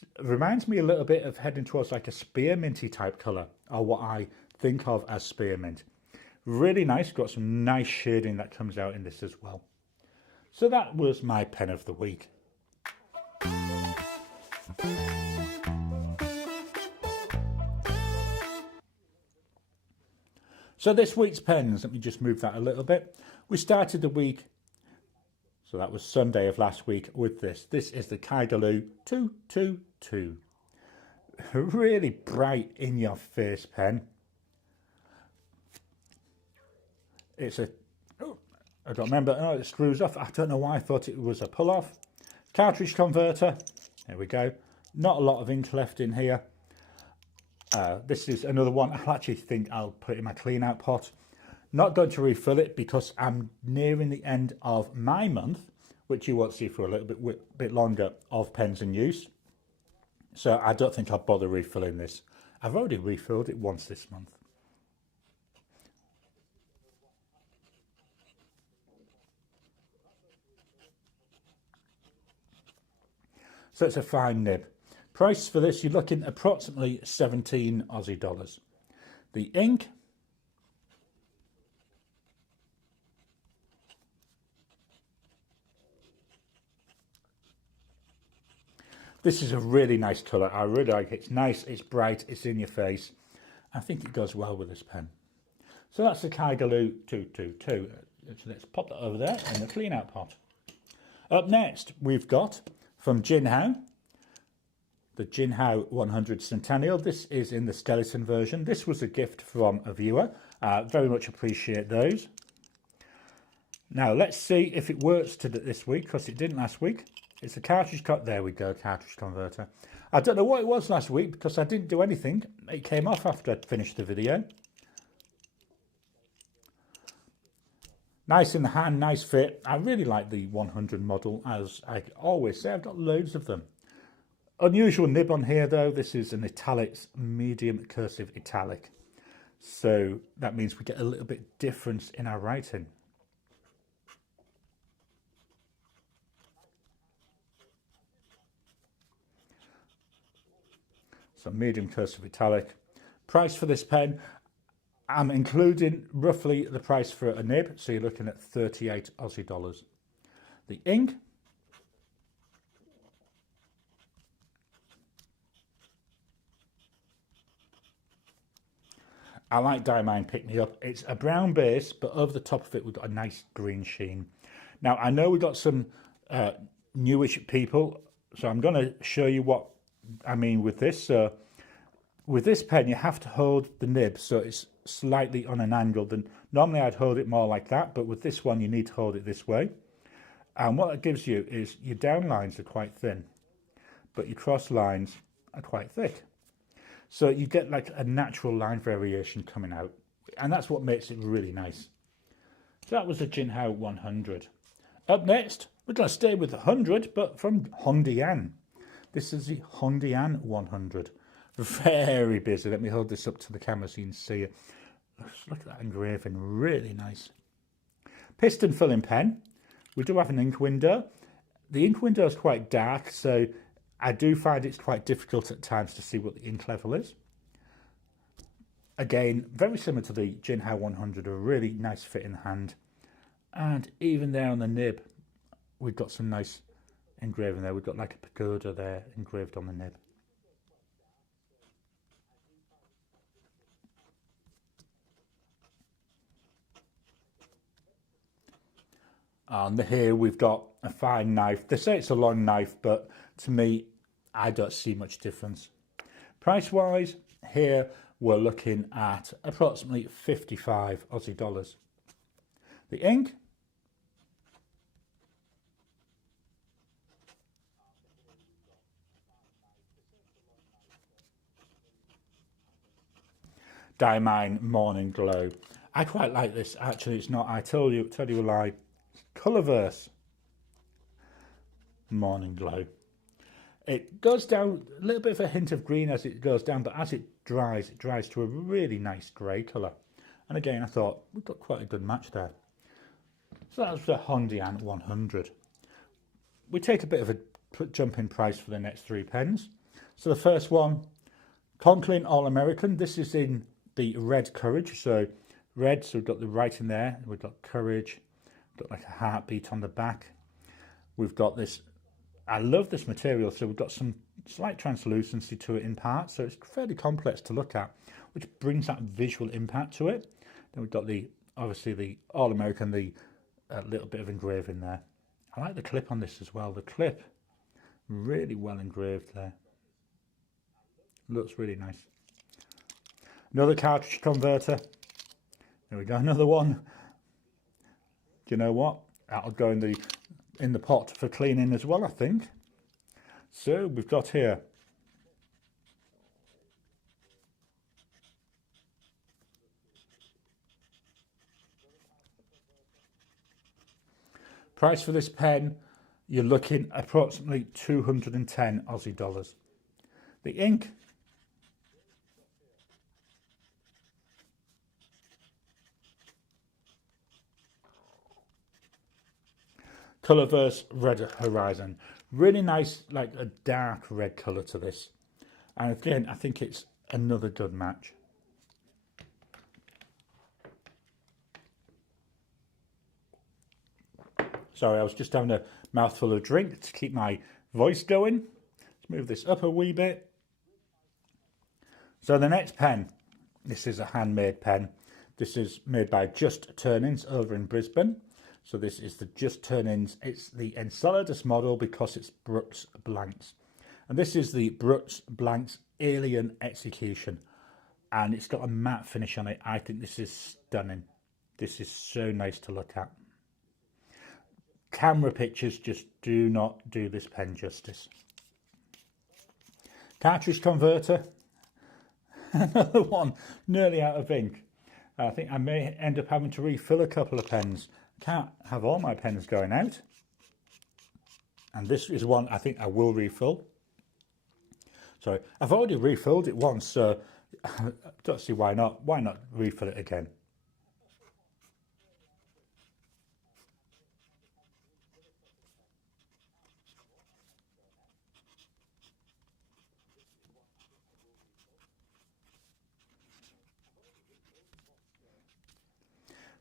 It reminds me a little bit of heading towards like a spearminty type colour, or what I think of as spearmint. Really nice, got some nice shading that comes out in this as well. So that was my pen of the week. So this week's pens, let me just move that a little bit. We started the week, so that was Sunday of last week, with this. This is the Kaigaloo 222. Really bright in your face pen. It's a, oh, I don't remember, oh, it screws off. I don't know why I thought it was a pull off. Cartridge converter, there we go. Not a lot of ink left in here. This is another one. I actually think I'll put it in my clean out pot. Not going to refill it because I'm nearing the end of my month, which you won't see for a little bit longer, of pens in use. So I don't think I'll bother refilling this. I've already refilled it once this month. So it's a fine nib. Price for this, you're looking approximately 17 Aussie dollars. The ink, this is a really nice colour. I really like it. It's nice, it's bright, it's in your face. I think it goes well with this pen. So that's the Kaigaloo 222. So let's pop that over there in the clean out pot. Up next, we've got from Jinhao, the Jinhao 100 Centennial. This is in the skeleton version. This was a gift from a viewer. Very much appreciate those. Now let's see if it works this week, because it didn't last week. It's a cartridge cut. There we go, cartridge converter. I don't know what it was last week because I didn't do anything. It came off after I'd finished the video. Nice in the hand, nice fit. I really like the 100 model, as I always say. I've got loads of them. Unusual nib on here though. This is an italics, medium cursive italic. So that means we get a little bit difference in our writing. So medium cursive italic. Price for this pen, I'm including roughly the price for a nib. So you're looking at 38 Aussie dollars. The ink, I like Diamine Pick Me Up. It's a brown base, but over the top of it, we've got a nice green sheen. Now, I know we've got some newish people, so I'm going to show you what I mean with this. So with this pen, you have to hold the nib so it's slightly on an angle. Then normally I'd hold it more like that, but with this one, you need to hold it this way. And what it gives you is your down lines are quite thin, but your cross lines are quite thick. So you get like a natural line variation coming out, and that's what makes it really nice. So that was the Jinhao 100. Up next, we're going to stay with the 100, but from Hongdian. This is the Hongdian 100. Very busy. Let me hold this up to the camera so you can see it. Look at that engraving, really nice. Piston filling pen. We do have an ink window. The ink window is quite dark, so I do find it's quite difficult at times to see what the ink level is. Again, very similar to the Jinhao 100, a really nice fit in hand. And even there on the nib, we've got some nice engraving there. We've got like a pagoda there engraved on the nib. And here we've got a fine knife. They say it's a long knife, but to me, I don't see much difference. Price-wise, here we're looking at approximately 55 Aussie dollars. The ink, Diamine Morning Glow. I quite like this. Actually, it's not. I tell you a lie. Colourverse Morning Glow. It goes down a little bit of a hint of green as it goes down, but as it dries to a really nice grey colour. And again, I thought we've got quite a good match there. So that's the Hongdian 100. We take a bit of a jump in price for the next 3 pens. So the first one, Conklin All-American. This is in the red courage. So red, so we've got the writing there. We've got courage. We've got like a heartbeat on the back. We've got this, I love this material. So we've got some slight translucency to it in parts. So it's fairly complex to look at, which brings that visual impact to it. Then we've got the, obviously the All-American, the little bit of engraving there. I like the clip on this as well. The clip, really well engraved there. Looks really nice. Another cartridge converter. There we go, another one. Do you know what? That'll go in the pot for cleaning as well, I think. So we've got here price for this pen, you're looking approximately 210 Aussie dollars. The ink, Colourverse Red Horizon. Really nice, like a dark red colour to this. And again, I think it's another good match. Sorry, I was just having a mouthful of drink to keep my voice going. Let's move this up a wee bit. So the next pen, this is a handmade pen. This is made by Just Turnings over in Brisbane. So this is the Just Turnings. It's the Enceladus model because it's Brooks Blanks. And this is the Brooks Blanks Alien Execution. And it's got a matte finish on it. I think this is stunning. This is so nice to look at. Camera pictures just do not do this pen justice. Cartridge converter. Another one nearly out of ink. I think I may end up having to refill a couple of pens. Can't have all my pens going out. And this is one I think I will refill. Sorry, I've already refilled it once, so I don't see why not. Why not refill it again?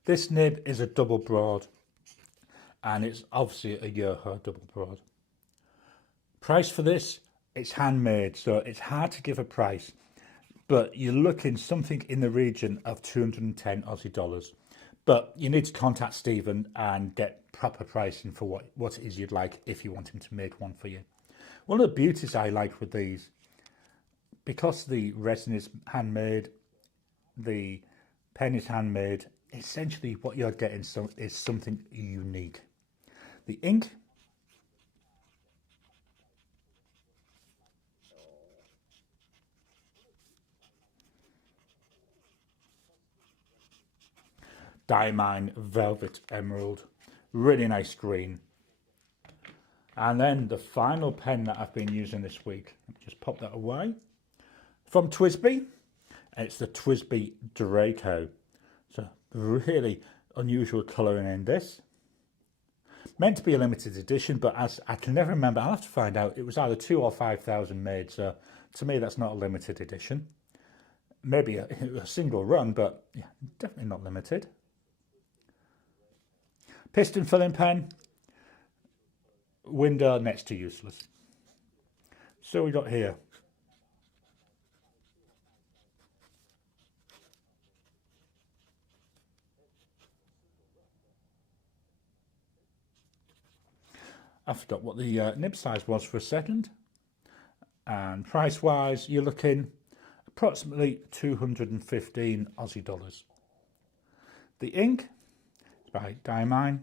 This nib is a double broad, and it's obviously a Yoho double broad. Price for this, it's handmade, so it's hard to give a price, but you're looking something in the region of 210 Aussie dollars. But you need to contact Stephen and get proper pricing for what it is you'd like if you want him to make one for you. One of the beauties I like with these, because the resin is handmade, the pen is handmade, essentially what you're getting is something unique. The ink, Diamine Velvet Emerald. Really nice green. And then the final pen that I've been using this week, let me just pop that away, from TWSBI. It's the TWSBI Draco. It's a really unusual colouring in this. Meant to be a limited edition, but as I can never remember, I'll have to find out. It was either 2,000 or 5,000 made, so to me that's not a limited edition. Maybe a single run, but yeah, definitely not limited. Piston filling pen. Window next to useless. So we got here. I forgot what the nib size was for a second. And price wise, you're looking approximately 215 Aussie dollars. The ink is by Diamine.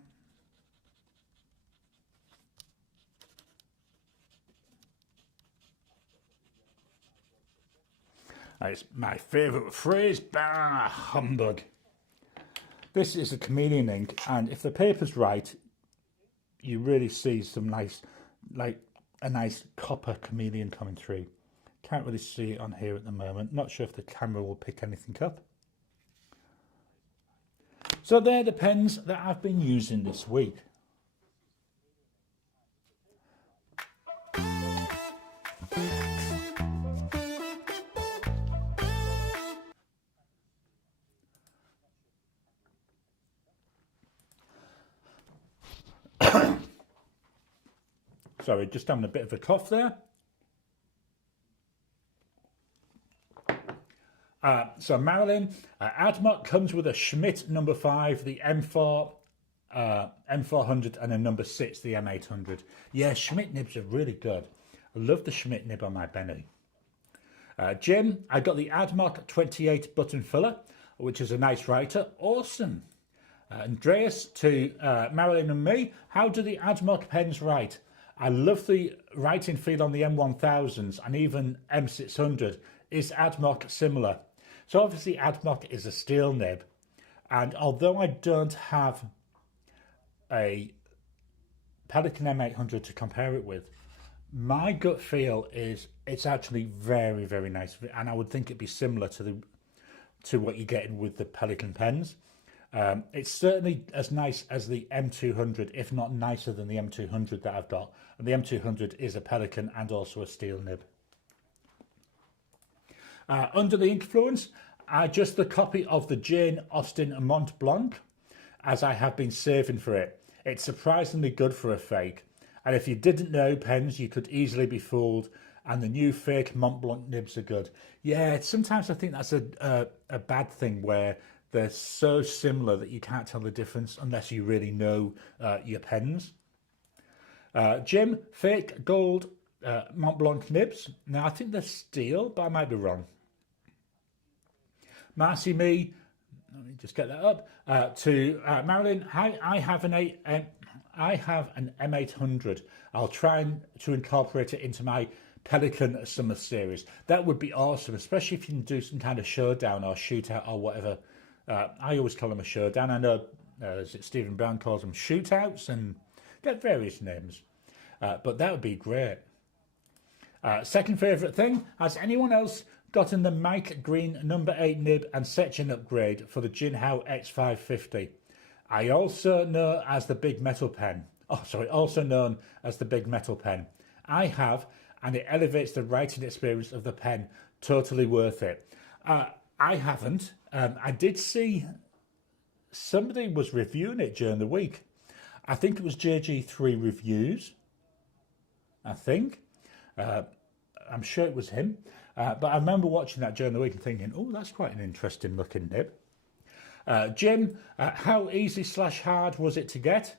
It's my favourite phrase, bah, humbug. This is a chameleon ink, and if the paper's right, you really see some nice, like a nice copper chameleon coming through. Can't really see it on here at the moment. Not sure if the camera will pick anything up. So they're the pens that I've been using this week. Sorry, just having a bit of a cough there. So Marilyn, Admot comes with a Schmidt number 5, the M4, M400, and a number 6, the M800. Yeah, Schmidt nibs are really good. I love the Schmidt nib on my Benny. Jim, I got the Admot 28 button filler, which is a nice writer. Awesome. Andreas, to Marilyn and me, how do the Admot pens write? I love the writing feel on the M1000s and even M600. Is Admot similar? So obviously Admot is a steel nib, and although I don't have a Pelikan M800 to compare it with, my gut feel is it's actually very, very nice, and I would think it'd be similar to what you're getting with the Pelikan pens. It's certainly as nice as the M200, if not nicer than the M200 that I've got. And the M200 is a Pelikan and also a steel nib. Under the influence, just the copy of the Jane Austen Mont Blanc, as I have been saving for it. It's surprisingly good for a fake. And if you didn't know pens, you could easily be fooled. And the new fake Mont Blanc nibs are good. Yeah, sometimes I think that's a bad thing where they're so similar that you can't tell the difference unless you really know your pens. Jim, fake gold Mont Blanc nibs. Now, I think they're steel, but I might be wrong. Marcy Me, let me just get that up. To Marilyn, I have an M800. I'll try to incorporate it into my Pelikan Summer Series. That would be awesome, especially if you can do some kind of showdown or shootout or whatever. I always call them a showdown. I know Stephen Brown calls them shootouts and get various names. But that would be great. Second favourite thing, has anyone else gotten the Mike Green number 8 nib and section upgrade for the Jinhao X550? I also know as the Big Metal Pen. Also known as the Big Metal Pen. I have, and it elevates the writing experience of the pen. Totally worth it. I haven't. I did see somebody was reviewing it during the week. I think it was JG3 Reviews. I think. I'm sure it was him. But I remember watching that during the week and thinking, oh, that's quite an interesting looking nib. Jim, how easy/hard was it to get?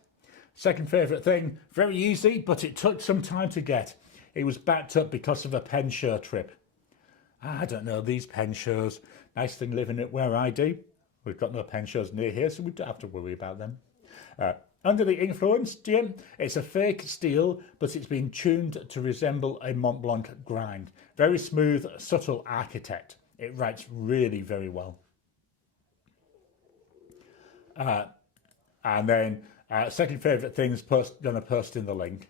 Second favourite thing, very easy, but it took some time to get. It was backed up because of a pen show trip. I don't know, these pen shows. Nice thing living it where I do. We've got no pen shows near here, so we don't have to worry about them. Under the influence, Jim, it's a fake steel, but it's been tuned to resemble a Mont Blanc grind. Very smooth, subtle architect. It writes really very well. And then second favourite thing is going to post in the link.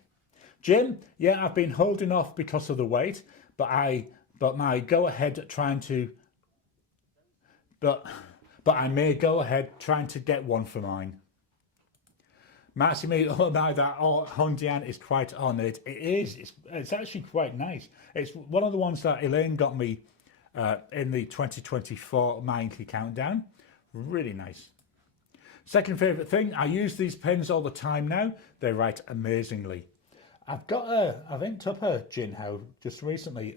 Jim, yeah, I've been holding off because of the weight, but my go ahead trying to, but I may go ahead trying to get one for mine. Massimo, oh no, that Hondian is quite on it. It is. It's actually quite nice. It's one of the ones that Elaine got me in the 2024 Mindkey Countdown. Really nice. Second favourite thing, I use these pens all the time now. They write amazingly. I've inked up a Jinhao just recently.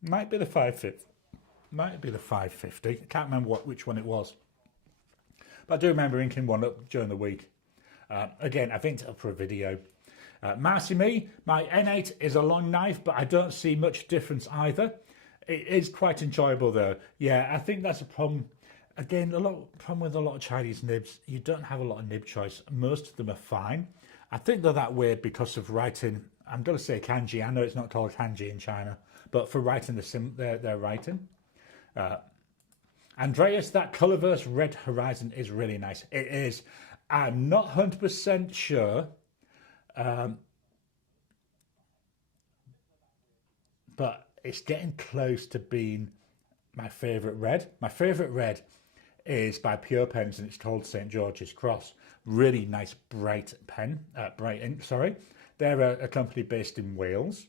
Might be the 550. Might be the 550. I can't remember which one it was. But I do remember inking one up during the week. Again, I've inked it up for a video. Marcy Me, my N8 is a long knife, but I don't see much difference either. It is quite enjoyable though. Yeah, I think that's a problem. Again, problem with a lot of Chinese nibs, you don't have a lot of nib choice. Most of them are fine. I think they're that way because of writing, I'm going to say kanji. I know it's not called kanji in China, but for writing their writing. Andreas, that Colorverse Red Horizon is really nice. It is. I'm not 100% sure, but it's getting close to being my favourite red. My favourite red is by Pure Pens, and it's called St. George's Cross. Really nice bright pen, bright ink, sorry. They're a company based in Wales.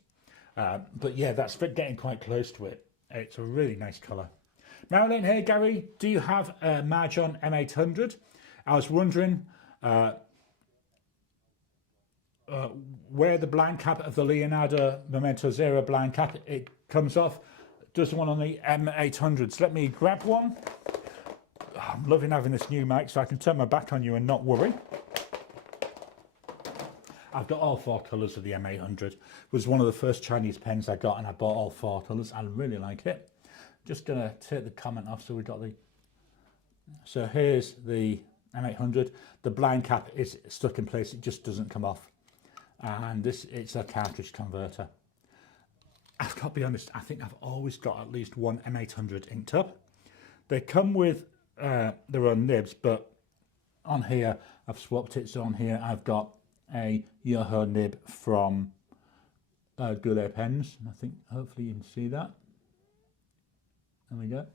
But yeah, that's getting quite close to it. It's a really nice colour. Marilyn, hey Gary, do you have a Marjon M800? I was wondering where the blind cap of the Leonardo Memento Zero blind cap, it comes off. Does one on the M800s. Let me grab one. I'm loving having this new mic so I can turn my back on you and not worry. I've got all four colours of the M800. It was one of the first Chinese pens I got and I bought all four colours. I really like it. Just going to take the comment off so we got the... So here's the M800. The blind cap is stuck in place. It just doesn't come off. And it's a cartridge converter. I've got to be honest, I think I've always got at least one M800 inked up. They come with their own nibs, but on here, I've swapped it. So on here, I've got a Yoho nib from Goulet Pens. I think hopefully you can see that. There we go.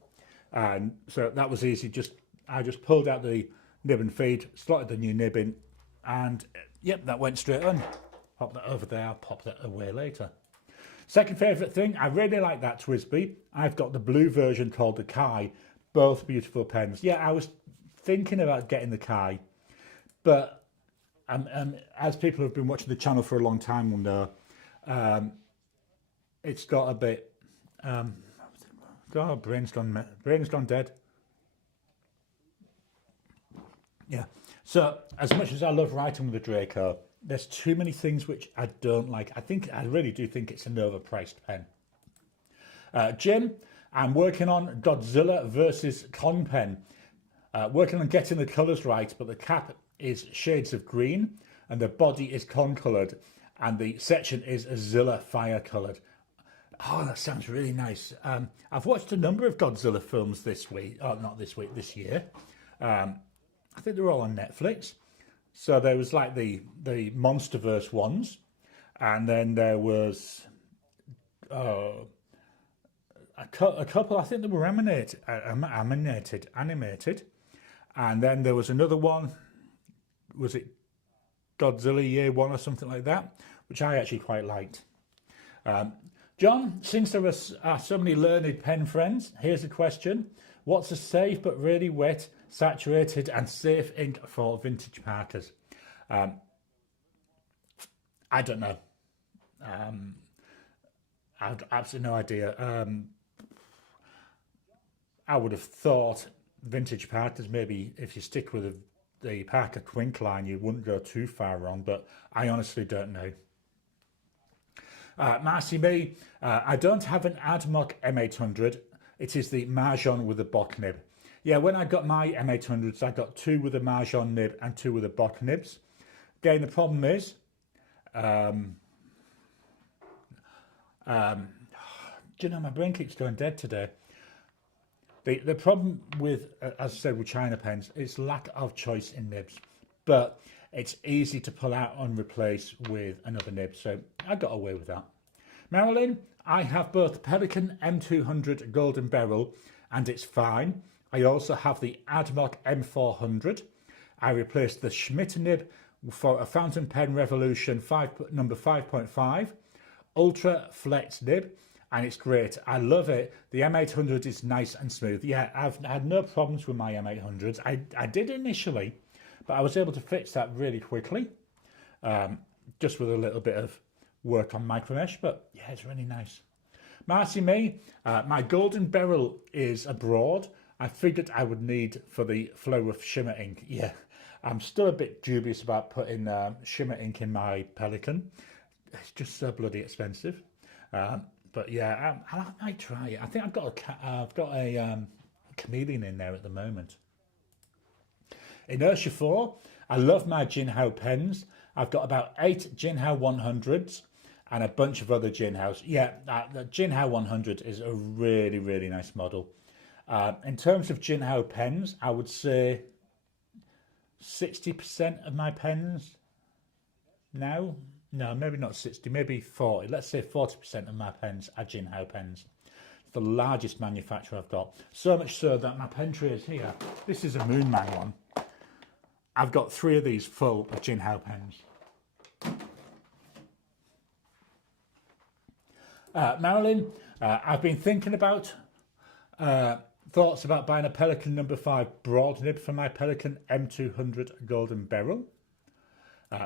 And so that was easy. I just pulled out the nib and feed, slotted the new nib in, and yep, that went straight on. Pop that over there, I'll pop that away later. Second favourite thing, I really like that Twisby. I've got the blue version called the Kai. Both beautiful pens. Yeah, I was thinking about getting the Kai, but as people who have been watching the channel for a long time will know, it's got a bit... God, brain's gone dead. Yeah. So as much as I love writing with the Draco, there's too many things which I don't like. I really do think it's an overpriced pen. Jim, I'm working on Godzilla versus Con Pen. Working on getting the colours right, but the cap is shades of green and the body is con coloured and the section is Zilla fire coloured. Oh, that sounds really nice. I've watched a number of Godzilla films this week. Oh, not this week, this year. I think they're all on Netflix. So there was like the MonsterVerse ones. And then there was a couple, I think they were animated. And then there was another one. Was it Godzilla Year One or something like that? Which I actually quite liked. John, since there are so many learned pen friends, here's a question. What's a safe but really wet, saturated and safe ink for vintage Parkers? I don't know. I've absolutely no idea. I would have thought vintage Parkers, maybe if you stick with the Parker Quink line, you wouldn't go too far wrong, but I honestly don't know. Marcy Me, I don't have an Admoc M800. It is the Marjon with the Bock nib. Yeah, when I got my M800s, I got two with a Marjon nib and two with the Bock nibs. Again, the problem is, do you know, my brain keeps going dead today. The problem with, as I said, with China pens, it's lack of choice in nibs, but it's easy to pull out and replace with another nib, so I got away with that. Marilyn, I have both the Pelikan M200 Golden Beryl and it's fine. I also have the Admoc M400. I replaced the Schmidt nib for a fountain pen Revolution number 5.5 Ultra Flex nib, and it's great. I love it. The M800 is nice and smooth. Yeah, I've had no problems with my M800s. I did initially, but I was able to fix that really quickly, just with a little bit of work on micromesh, but yeah, it's really nice. Marcy Me, my Golden Beryl is abroad. I figured I would need for the flow of shimmer ink. Yeah, I'm still a bit dubious about putting shimmer ink in my Pelikan. It's just so bloody expensive. But yeah, I might try it. I think I've got a chameleon in there at the moment. Inertia 4, I love my Jinhao pens. I've got about 8 Jinhao 100s and a bunch of other Jinhaos. Yeah, the Jinhao 100 is a really, really nice model. In terms of Jinhao pens, I would say 60% of my pens now. No, maybe not 60, maybe 40. Let's say 40% of my pens are Jinhao pens. It's the largest manufacturer I've got. So much so that my pen tray is here. This is a Moonman one. I've got 3 of these full of Jinhao pens. Marilyn, I've been thinking about thoughts about buying a Pelikan number 5 broad nib for my Pelikan M200 Golden Beryl.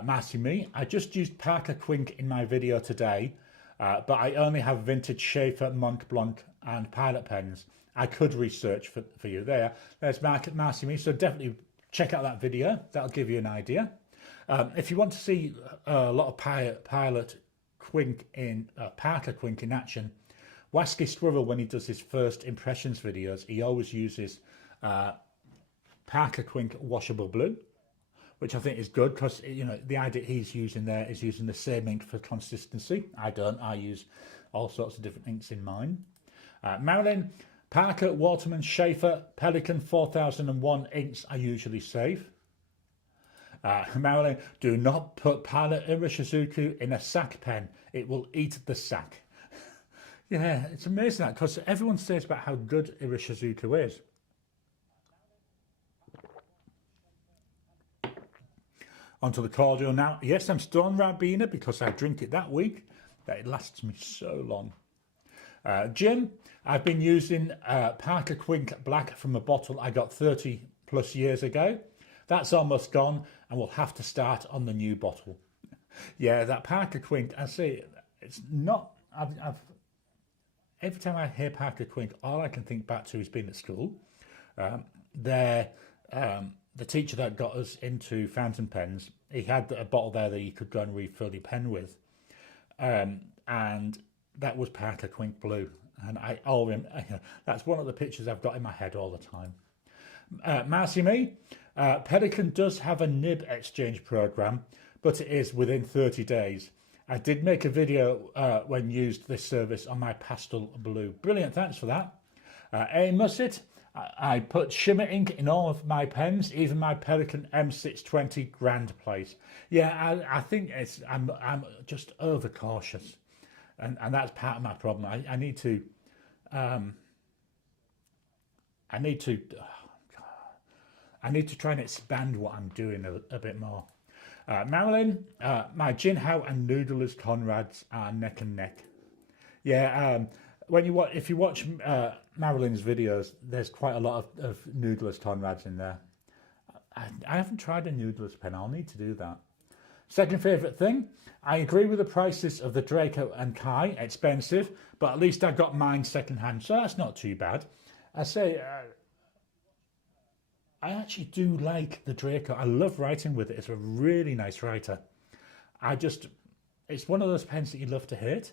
Marcy Me, I just used Parker Quink in my video today, but I only have vintage Schaefer, Mont Blanc and Pilot pens. I could research for you there. There's Marcy Me, so definitely check out that video. That'll give you an idea. If you want to see a lot of Pilot Quink in, Parker Quink in action, Wasky Squirrel, when he does his first impressions videos, he always uses Parker Quink washable blue, which I think is good because, you know, the idea he's using there is using the same ink for consistency. I don't. I use all sorts of different inks in mine. Marilyn, Parker, Waterman, Schaefer, Pelikan 4001 inks I usually save. Marilyn, do not put Pilot Irishizuku in a sack pen. It will eat the sack. Yeah, it's amazing that because everyone says about how good Irishizuku is. Onto the cordial now. Yes, I'm still on Ribena because I drink it that week. That it lasts me so long. Jim, I've been using Parker Quink Black from a bottle I got 30 plus years ago. That's almost gone and we'll have to start on the new bottle. Yeah, that Parker Quink, I say, it's not, every time I hear Parker Quink, all I can think back to is being at school. The teacher that got us into fountain pens, he had a bottle there that you could go and refill your pen with. And that was Parker Quink Blue. And that's one of the pictures I've got in my head all the time. Marcy Me, Pelikan does have a nib exchange program, but it is within 30 days. I did make a video when used this service on my pastel blue. Brilliant, thanks for that. A Musset, I put shimmer ink in all of my pens, even my Pelikan M620 Grand Place. Yeah, I think I'm just overcautious, and that's part of my problem. I need to try and expand what I'm doing a bit more. Marilyn, my Jinhao and Noodler's Conrads are neck and neck. Yeah, if you watch Marilyn's videos, there's quite a lot of Noodler's Conrads in there. I haven't tried a Noodler's pen. I'll need to do that. Second favourite thing, I agree with the prices of the Draco and Kai, expensive, but at least I got mine second hand, so that's not too bad. I say, I actually do like the Draco. I love writing with it. It's a really nice writer. It's one of those pens that you love to hate.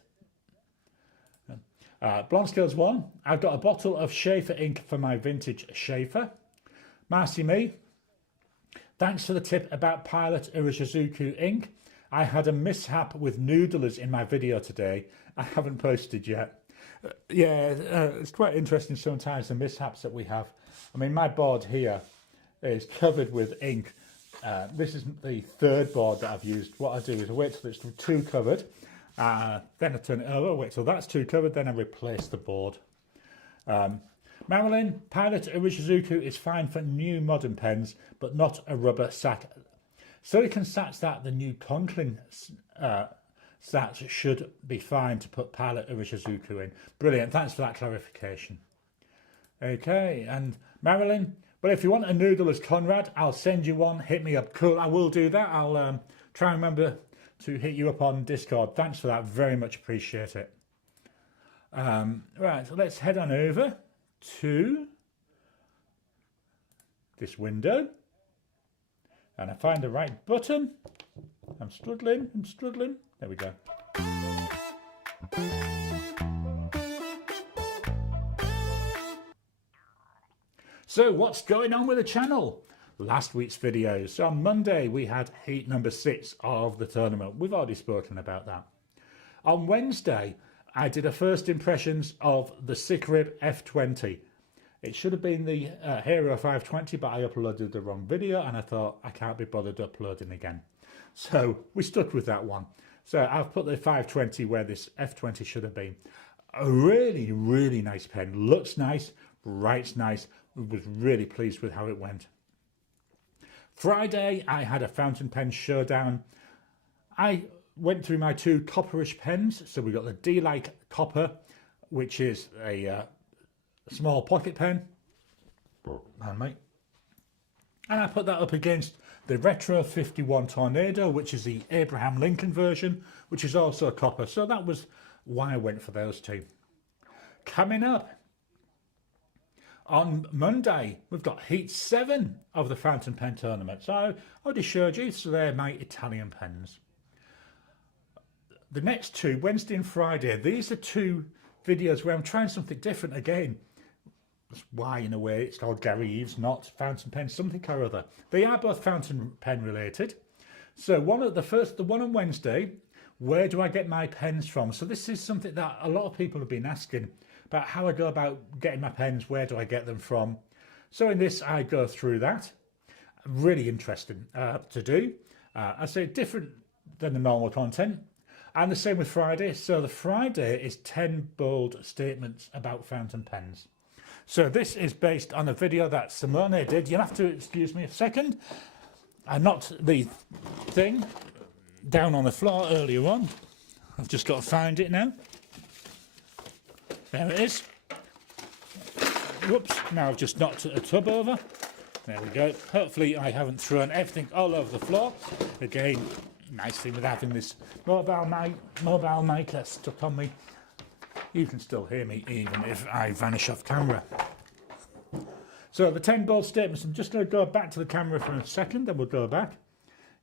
Blonde Skills 1, I've got a bottle of Schaefer ink for my vintage Schaefer. Marcy Me, thanks for the tip about Pilot Irishizuku ink. I had a mishap with Noodlers in my video today. I haven't posted yet. Yeah, it's quite interesting sometimes the mishaps that we have. I mean, my board here is covered with ink. This is the third board that I've used. What I do is I wait till it's two covered, then I turn it over, wait till that's two covered, then I replace the board. Marilyn, Pilot Irishizuku is fine for new modern pens, but not a rubber sat. Silicon sats that the new Conklin sats should be fine to put Pilot Irishizuku in. Brilliant, thanks for that clarification. Okay, and Marilyn, well, if you want a noodle as Conrad, I'll send you one. Hit me up. Cool, I will do that. I'll try and remember to hit you up on Discord. Thanks for that, very much appreciate it. Right, so let's head on over to this window. And I find the right button. I'm struggling. There we go. So what's going on with the channel? Last week's videos. So on Monday we had heat number 6 of the tournament. We've already spoken about that. On Wednesday I did a first impressions of the Sikrib F20. It should have been the Hero 520, but I uploaded the wrong video and I thought I can't be bothered uploading again. So we stuck with that one. So I've put the 520 where this F20 should have been. A really, really nice pen. Looks nice, writes nice. Was really pleased with how it went. Friday, I had a fountain pen showdown. I went through my 2 copperish pens. So we got the D-Like Copper, which is a small pocket pen, and I put that up against the Retro 51 Tornado, which is the Abraham Lincoln version, which is also a copper. So that was why I went for those 2. Coming up on Monday, we've got Heat 7 of the fountain pen tournament. So I already showed you, so they're my Italian pens. The next 2, Wednesday and Friday, these are 2 videos where I'm trying something different again. That's why, in a way, it's called Garry Eves, not fountain pen, something or other. They are both fountain pen related. So the one on Wednesday, where do I get my pens from? So this is something that a lot of people have been asking about, how I go about getting my pens, where do I get them from? So in this, I go through that. Really interesting to do. I say different than the normal content. And the same with Friday. So the Friday is 10 bold statements about fountain pens. So this is based on a video that Simone did. You'll have to excuse me a second. I knocked the thing down on the floor earlier on. I've just got to find it now. There it is. Whoops, now I've just knocked a tub over. There we go. Hopefully I haven't thrown everything all over the floor. Again, nice thing with having this mobile mic that's stuck on me. You can still hear me even if I vanish off camera. So the 10 bold statements, I'm just going to go back to the camera for a second, then we'll go back.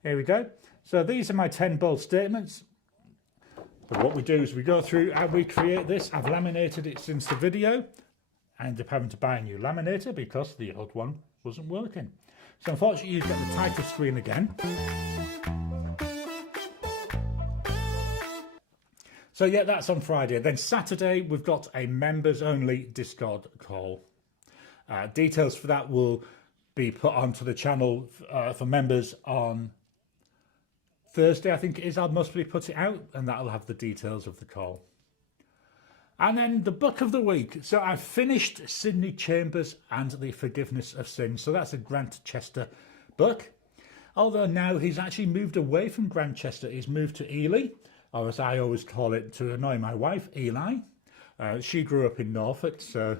Here we go. So these are my 10 bold statements. But what we do is we go through how we create this. I've laminated it since the video. I ended up having to buy a new laminator because the old one wasn't working. So unfortunately you get the title screen again. So yeah, that's on Friday. Then Saturday, we've got a members-only Discord call. Details for that will be put onto the channel for members on Thursday, I think it is. I'll mostly put it out, and that'll have the details of the call. And then the book of the week. So I've finished Sidney Chambers and the Forgiveness of Sin. So that's a Grantchester book. Although now he's actually moved away from Grantchester. He's moved to Ely, or as I always call it to annoy my wife, Eli. She grew up in Norfolk, so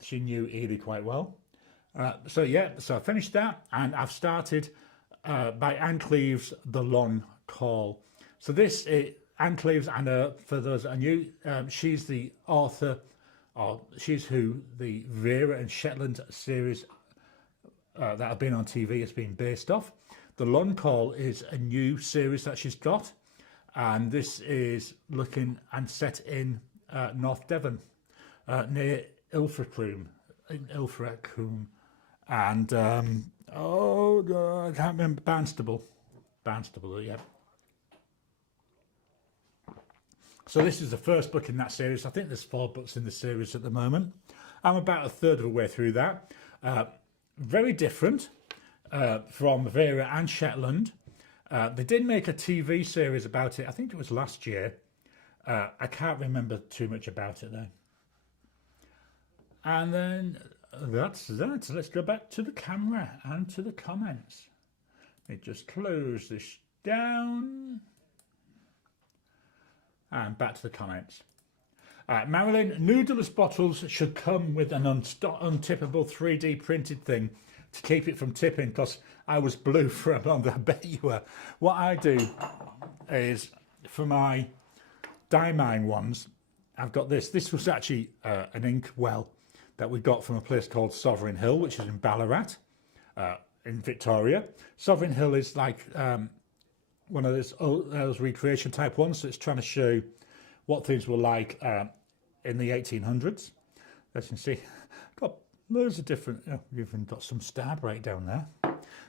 she knew Ely quite well. So I finished that, and I've started by Anne Cleeve's The Long Call. So this is Anne Cleeve's, and for those that are new, she's the author, or she's who the Vera and Shetland series that have been on TV has been based off. The Long Call is a new series that she's got, and this is looking and set in North Devon, near Ilfracombe, and I can't remember, Barnstable, yeah. So this is the first book in that series. I think there's 4 books in the series at the moment. I'm about a third of the way through that. Very different from Vera and Shetland. They did make a TV series about it. I think it was last year. I can't remember too much about it though. And then that's that. Let's go back to the camera and to the comments. Let me just close this down. And back to the comments. Marilyn, noodleless bottles should come with an untippable 3D printed thing to keep it from tipping, because I was blue for a month. I bet you were. What I do is, for my Diamine ones, I've got this. This was actually an ink well that we got from a place called Sovereign Hill, which is in Ballarat, in Victoria. Sovereign Hill is like one of those recreation type ones, so it's trying to show what things were like in the 1800s. As you can see, got loads of different, we've even got some star breakdown there.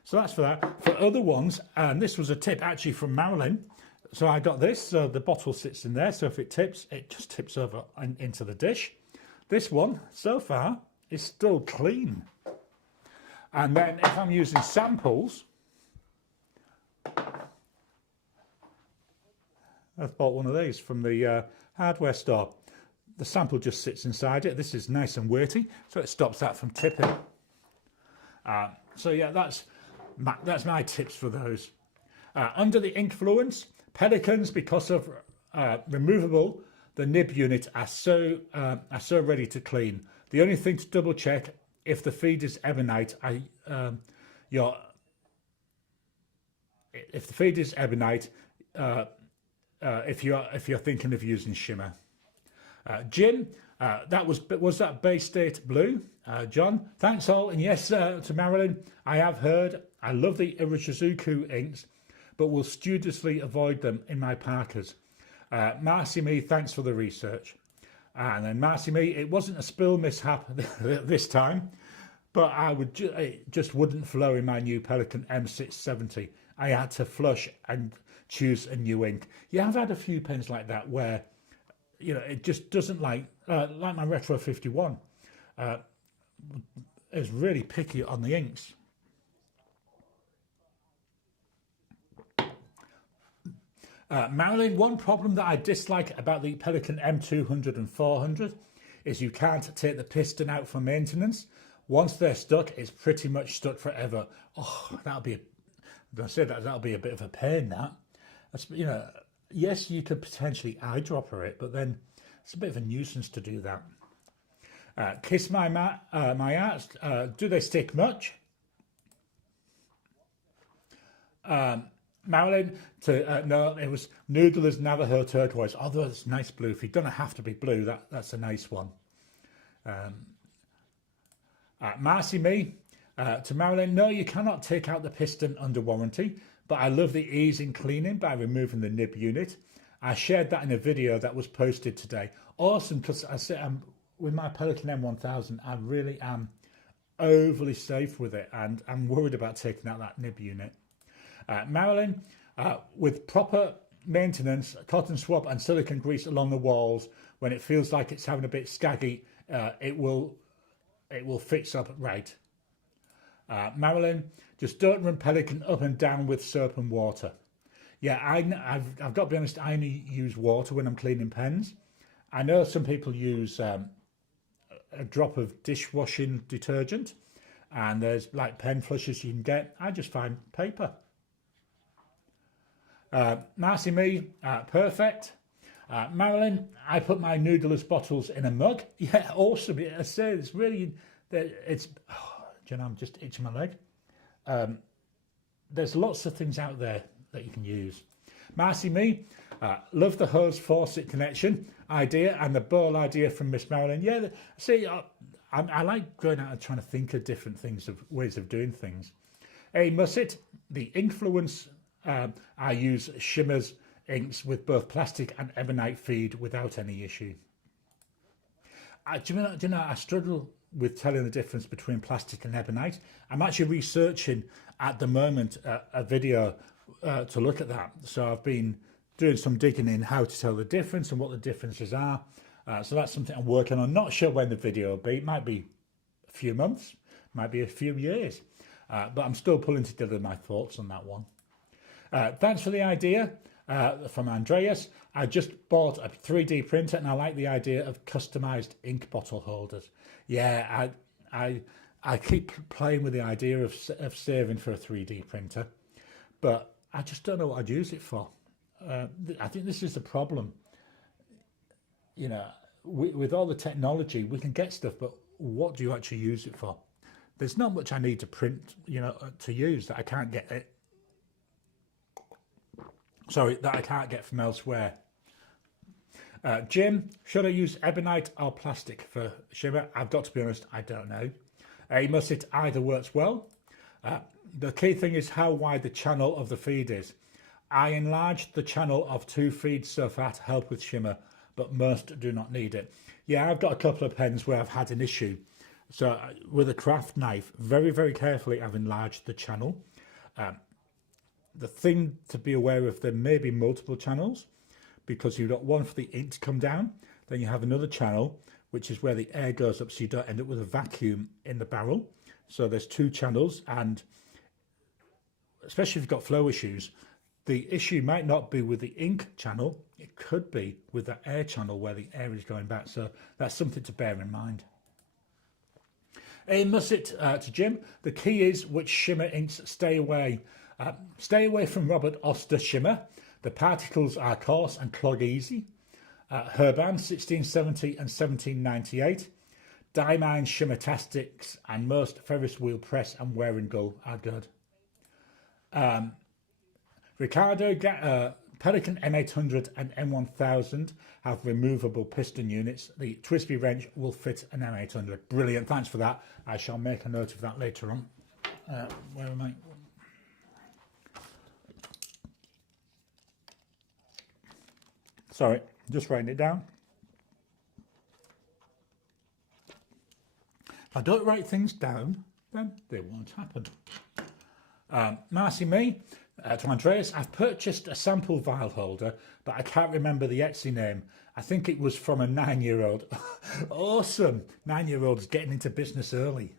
So that's for that. For other ones, and this was a tip actually from Marilyn. So I got this, so the bottle sits in there, so if it tips, it just tips over and into the dish. This one, so far, is still clean. And then if I'm using samples, I've bought one of these from the hardware store. The sample just sits inside it. This is nice and weighty, so it stops that from tipping. So yeah, that's my tips for those. Under the influence, Pelicans, because of removable, the nib unit are so ready to clean. The only thing to double check, if the feed is ebonite, if the feed is ebonite, if you're thinking of using shimmer. Jim, was that Bay State blue? John, thanks all, and yes, to Marilyn, I have heard. I love the Iroshizuku inks, but will studiously avoid them in my Parkers. Marcy Me, thanks for the research. And then Marcy Me, it wasn't a spill mishap this time, but it just wouldn't flow in my new Pelikan M670. I had to flush and choose a new ink. Yeah, I've had a few pens like that where, it just doesn't like my Retro 51. Is really picky on the inks. Marilyn, one problem that I dislike about the Pelikan M200 and 400 is you can't take the piston out for maintenance. Once they're stuck, it's pretty much stuck forever. Oh, that'll be a bit of a pain. That's, yes, you could potentially eyedropper it, but then it's a bit of a nuisance to do that. Kiss my arts. Do they stick much? Marilyn, no, it was Noodler's Navajo turquoise. Although it's nice blue. If you don't have to be blue, that's a nice one. Marcy Me, to Marilyn, no, you cannot take out the piston under warranty, but I love the ease in cleaning by removing the nib unit. I shared that in a video that was posted today. Awesome, because I say with my Pelikan M1000, I really am overly safe with it, and I'm worried about taking out that nib unit. Marilyn, with proper maintenance, cotton swab and silicone grease along the walls, when it feels like it's having a bit scaggy, it will fix up right. Marilyn, just don't run Pelikan up and down with soap and water. Yeah, I've got to be honest, I only use water when I'm cleaning pens. I know some people use a drop of dishwashing detergent, and there's like pen flushes you can get. I just find paper. Marcy Me, perfect. Marilyn, I put my noodleless bottles in a mug. Yeah, awesome. I say it's really, I'm just itching my leg. There's lots of things out there that you can use. Marcy Me, love the hose faucet connection idea and the bowl idea from Miss Marilyn. Yeah, see, I like going out and trying to think of different things, of ways of doing things. Hey, Musset, the influence, I use Shimmer's inks with both plastic and ebonite feed without any issue. Do you know, I struggle with telling the difference between plastic and ebonite. I'm actually researching at the moment a video to look at that. So I've been doing some digging in how to tell the difference and what the differences are. So that's something I'm working on. Not sure when the video will be. It might be a few months, might be a few years. But I'm still pulling together my thoughts on that one. Thanks for the idea from Andreas. I just bought a 3D printer and I like the idea of customized ink bottle holders. Yeah, I keep playing with the idea of saving for a 3D printer, but I just don't know what I'd use it for. I think this is the problem. You know, with all the technology, we can get stuff, but what do you actually use it for? There's not much I need to print, you know, to use that I can't get it. Sorry, that I can't get from elsewhere. Jim, should I use ebonite or plastic for shimmer? I've got to be honest, I don't know. You must it either works well. The key thing is how wide the channel of the feed is. I enlarged the channel of 2 feeds so far to help with shimmer, but most do not need it. Yeah, I've got a couple of pens where I've had an issue. So with a craft knife, very, very carefully, I've enlarged the channel. The thing to be aware of, there may be multiple channels because you've got one for the ink to come down. Then you have another channel, which is where the air goes up so you don't end up with a vacuum in the barrel. So there's 2 channels, and especially if you've got flow issues, the issue might not be with the ink channel, it could be with the air channel where the air is going back. So that's something to bear in mind. A musset to Jim. The key is which shimmer inks stay away. Stay away from Robert Oster shimmer. The particles are coarse and clog easy. Herban 1670 and 1798. Diamine Shimmertastics and most Ferris wheel press and wearing gull are good. Ricardo Pelican M800 and M1000 have removable piston units. The twisty wrench will fit an M800. Brilliant, thanks for that. I shall make a note of that later on. Where am I? Sorry, just writing it down. If I don't write things down, then they won't happen. Marcy Me, to Andreas, I've purchased a sample vial holder, but I can't remember the Etsy name. I think it was from a 9-year-old. Awesome, 9-year-olds getting into business early.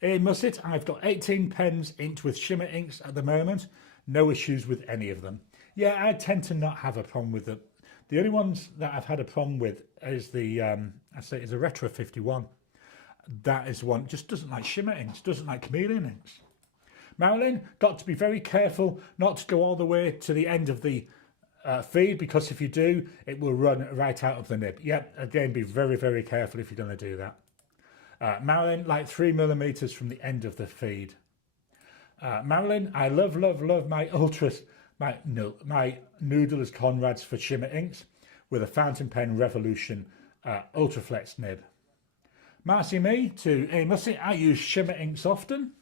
Hey Musset, I've got 18 pens inked with shimmer inks at the moment. No issues with any of them. Yeah, I tend to not have a problem with them. The only ones that I've had a problem with is the, is a Retro 51. That is one, just doesn't like shimmer inks, doesn't like chameleon inks. Marilyn, got to be very careful not to go all the way to the end of the feed, because if you do, it will run right out of the nib. Yep, again, be very, very careful if you're going to do that. Marilyn, like 3mm from the end of the feed. Marilyn, I love my ultras. My Noodles Conrads for shimmer inks with a fountain pen Revolution Ultraflex nib. Marcy Me to Amosy, I use shimmer inks often.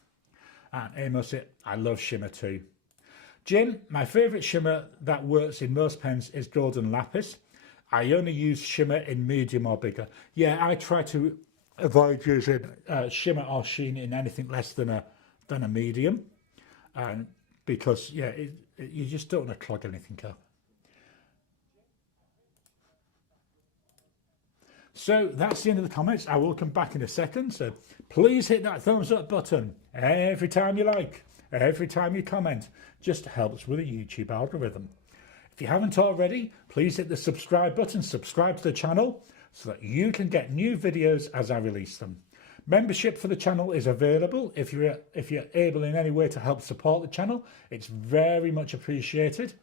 And Amosy, I love shimmer too. Jim, my favourite shimmer that works in most pens is Golden Lapis. I only use shimmer in medium or bigger. Yeah, I try to avoid using shimmer or sheen in anything less than a medium. Because, yeah, you just don't want to clog anything up. So that's the end of the comments. I will come back in a second. So please hit that thumbs up button every time you like, every time you comment. Just helps with the YouTube algorithm. If you haven't already, please hit the subscribe button, subscribe to the channel so that you can get new videos as I release them. Membership for the channel is available. If you're able in any way to help support the channel, it's very much appreciated.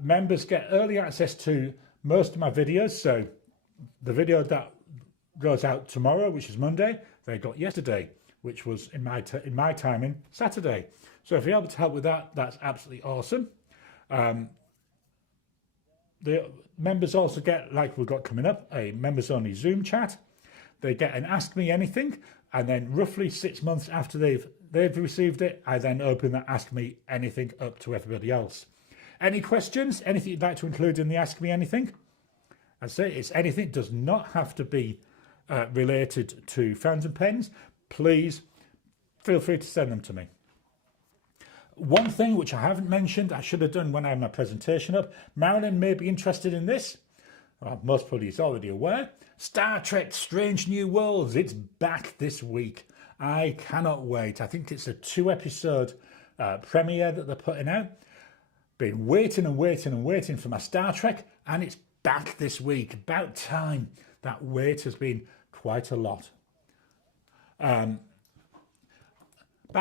Members get early access to most of my videos. So the video that goes out tomorrow, which is Monday, they got yesterday, which was in my timing Saturday. So if you're able to help with that, that's absolutely awesome. The members also get, like we've got coming up, a members only Zoom chat. They get an Ask Me Anything, and then roughly 6 months after they've received it, I then open that Ask Me Anything up to everybody else. Any questions? Anything you'd like to include in the Ask Me Anything? I say it's anything. It does not have to be related to fountain pens. Please feel free to send them to me. One thing which I haven't mentioned, I should have done when I had my presentation up. Marilyn may be interested in this. Well, most probably is already aware. Star Trek Strange New Worlds, it's back this week. I cannot wait. I think it's a 2-episode premiere that they're putting out. Been waiting and waiting and waiting for my Star Trek, and it's back this week. About time. That wait has been quite a lot. Back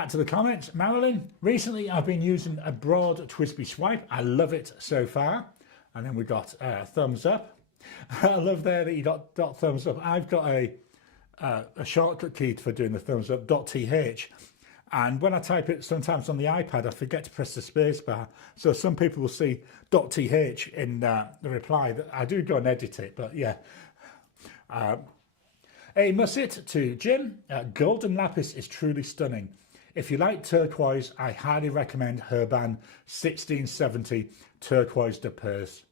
to the comments. Marilyn, recently I've been using a broad Twisby swipe. I love it so far. And then we got thumbs up. I love there that you got thumbs up. I've got a shortcut key for doing the thumbs up, .th. And when I type it sometimes on the iPad, I forget to press the space bar. So some people will see .th in the reply. I do go and edit it, but yeah. A musset to Jim. Golden lapis is truly stunning. If you like turquoise, I highly recommend Herban 1670 Turquoise de Perse.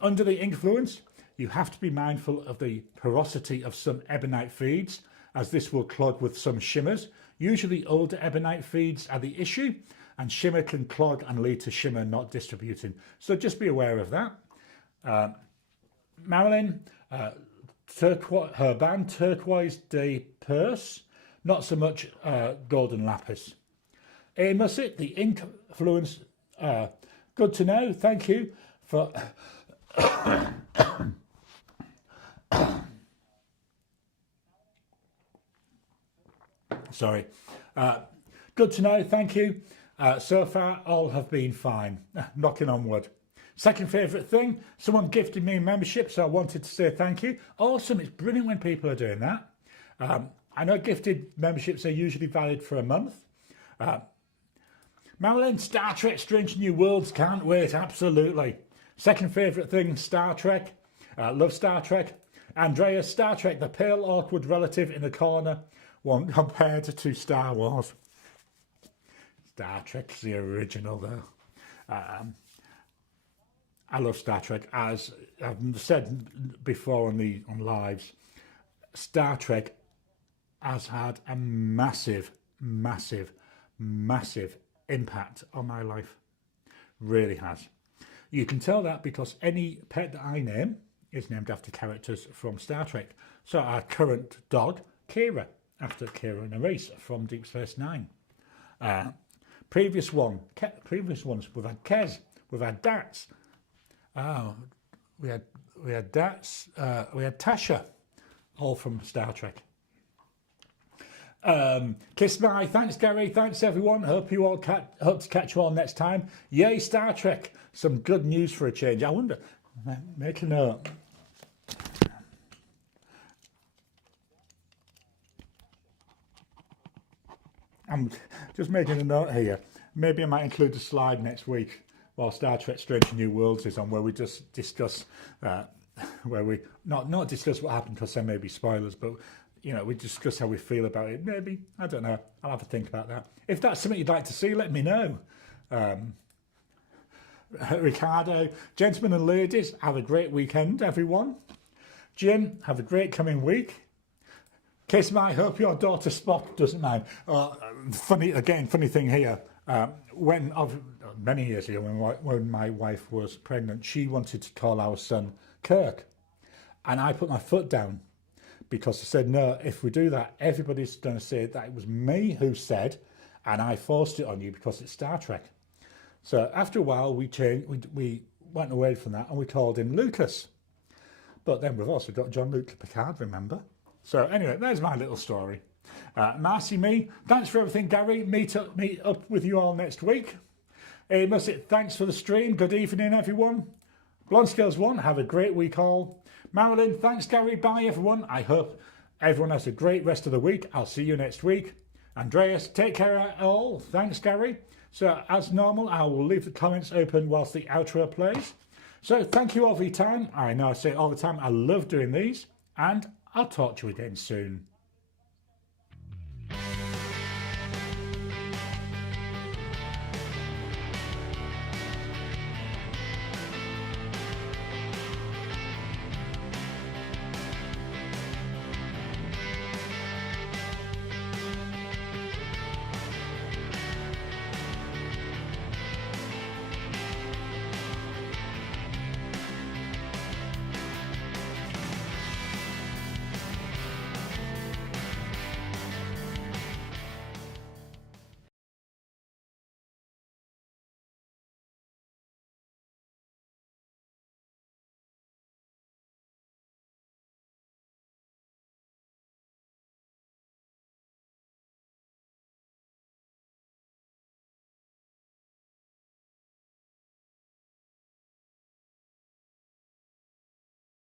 Under the influence, you have to be mindful of the porosity of some ebonite feeds, as this will clog with some shimmers. Usually older ebonite feeds are the issue, and shimmer can clog and lead to shimmer not distributing. So just be aware of that. Marilyn, Herban Turquoise de Perse, not so much golden lapis. A musset, the influence, good to know. Thank you for... Sorry. Good to know. Thank you. So far, all have been fine. Knocking on wood. Second favourite thing, someone gifted me a membership, so I wanted to say thank you. Awesome. It's brilliant when people are doing that. I know gifted memberships are usually valid for a month. Marilyn, Star Trek Strange New Worlds, can't wait, absolutely. Second favourite thing, Star Trek. Love Star Trek. Andrea, Star Trek, the pale, awkward relative in the corner, one compared to Star Wars. Star Trek's the original, though. I love Star Trek, as I've said before on lives. Star Trek has had a massive, massive, massive impact on my life. Really has. You can tell that because any pet that I name is named after characters from Star Trek. So our current dog, Kira, after Kira Nerys from Deep Space Nine. Previous ones, we've had Kez, we've had Dats. We had Dats, we had Tasha, all from Star Trek. Kiss bye. Thanks, Gary. Thanks, everyone. Hope to catch you all next time. Yay, Star Trek. Some good news for a change. I wonder, make a note. I'm just making a note here. Maybe I might include a slide next week while Star Trek Strange New Worlds is on, where we just discuss, where we not discuss what happened because there may be spoilers, but you know, we discuss how we feel about it. Maybe, I don't know. I'll have to think about that. If that's something you'd like to see, let me know. Ricardo, gentlemen and ladies, have a great weekend, everyone. Jim, have a great coming week. Kiss my, hope your daughter Spock doesn't mind. Funny thing here. Many years ago, when my wife was pregnant, she wanted to call our son Kirk, and I put my foot down because I said, no, if we do that, everybody's going to say that it was me who said, and I forced it on you because it's Star Trek. So after a while, we went away from that and we called him Lucas. But then we've also got Jean-Luc Picard, remember? So anyway, there's my little story. Marcy me, thanks for everything, Gary. Meet up with you all next week. Musset, thanks for the stream. Good evening, everyone. Blonde Scales 1, have a great week all. Marilyn, thanks, Gary. Bye, everyone. I hope everyone has a great rest of the week. I'll see you next week. Andreas, take care all. Thanks, Gary. So as normal, I will leave the comments open whilst the outro plays. So thank you all for your time. I know I say it all the time, I love doing these, and I'll talk to you again soon.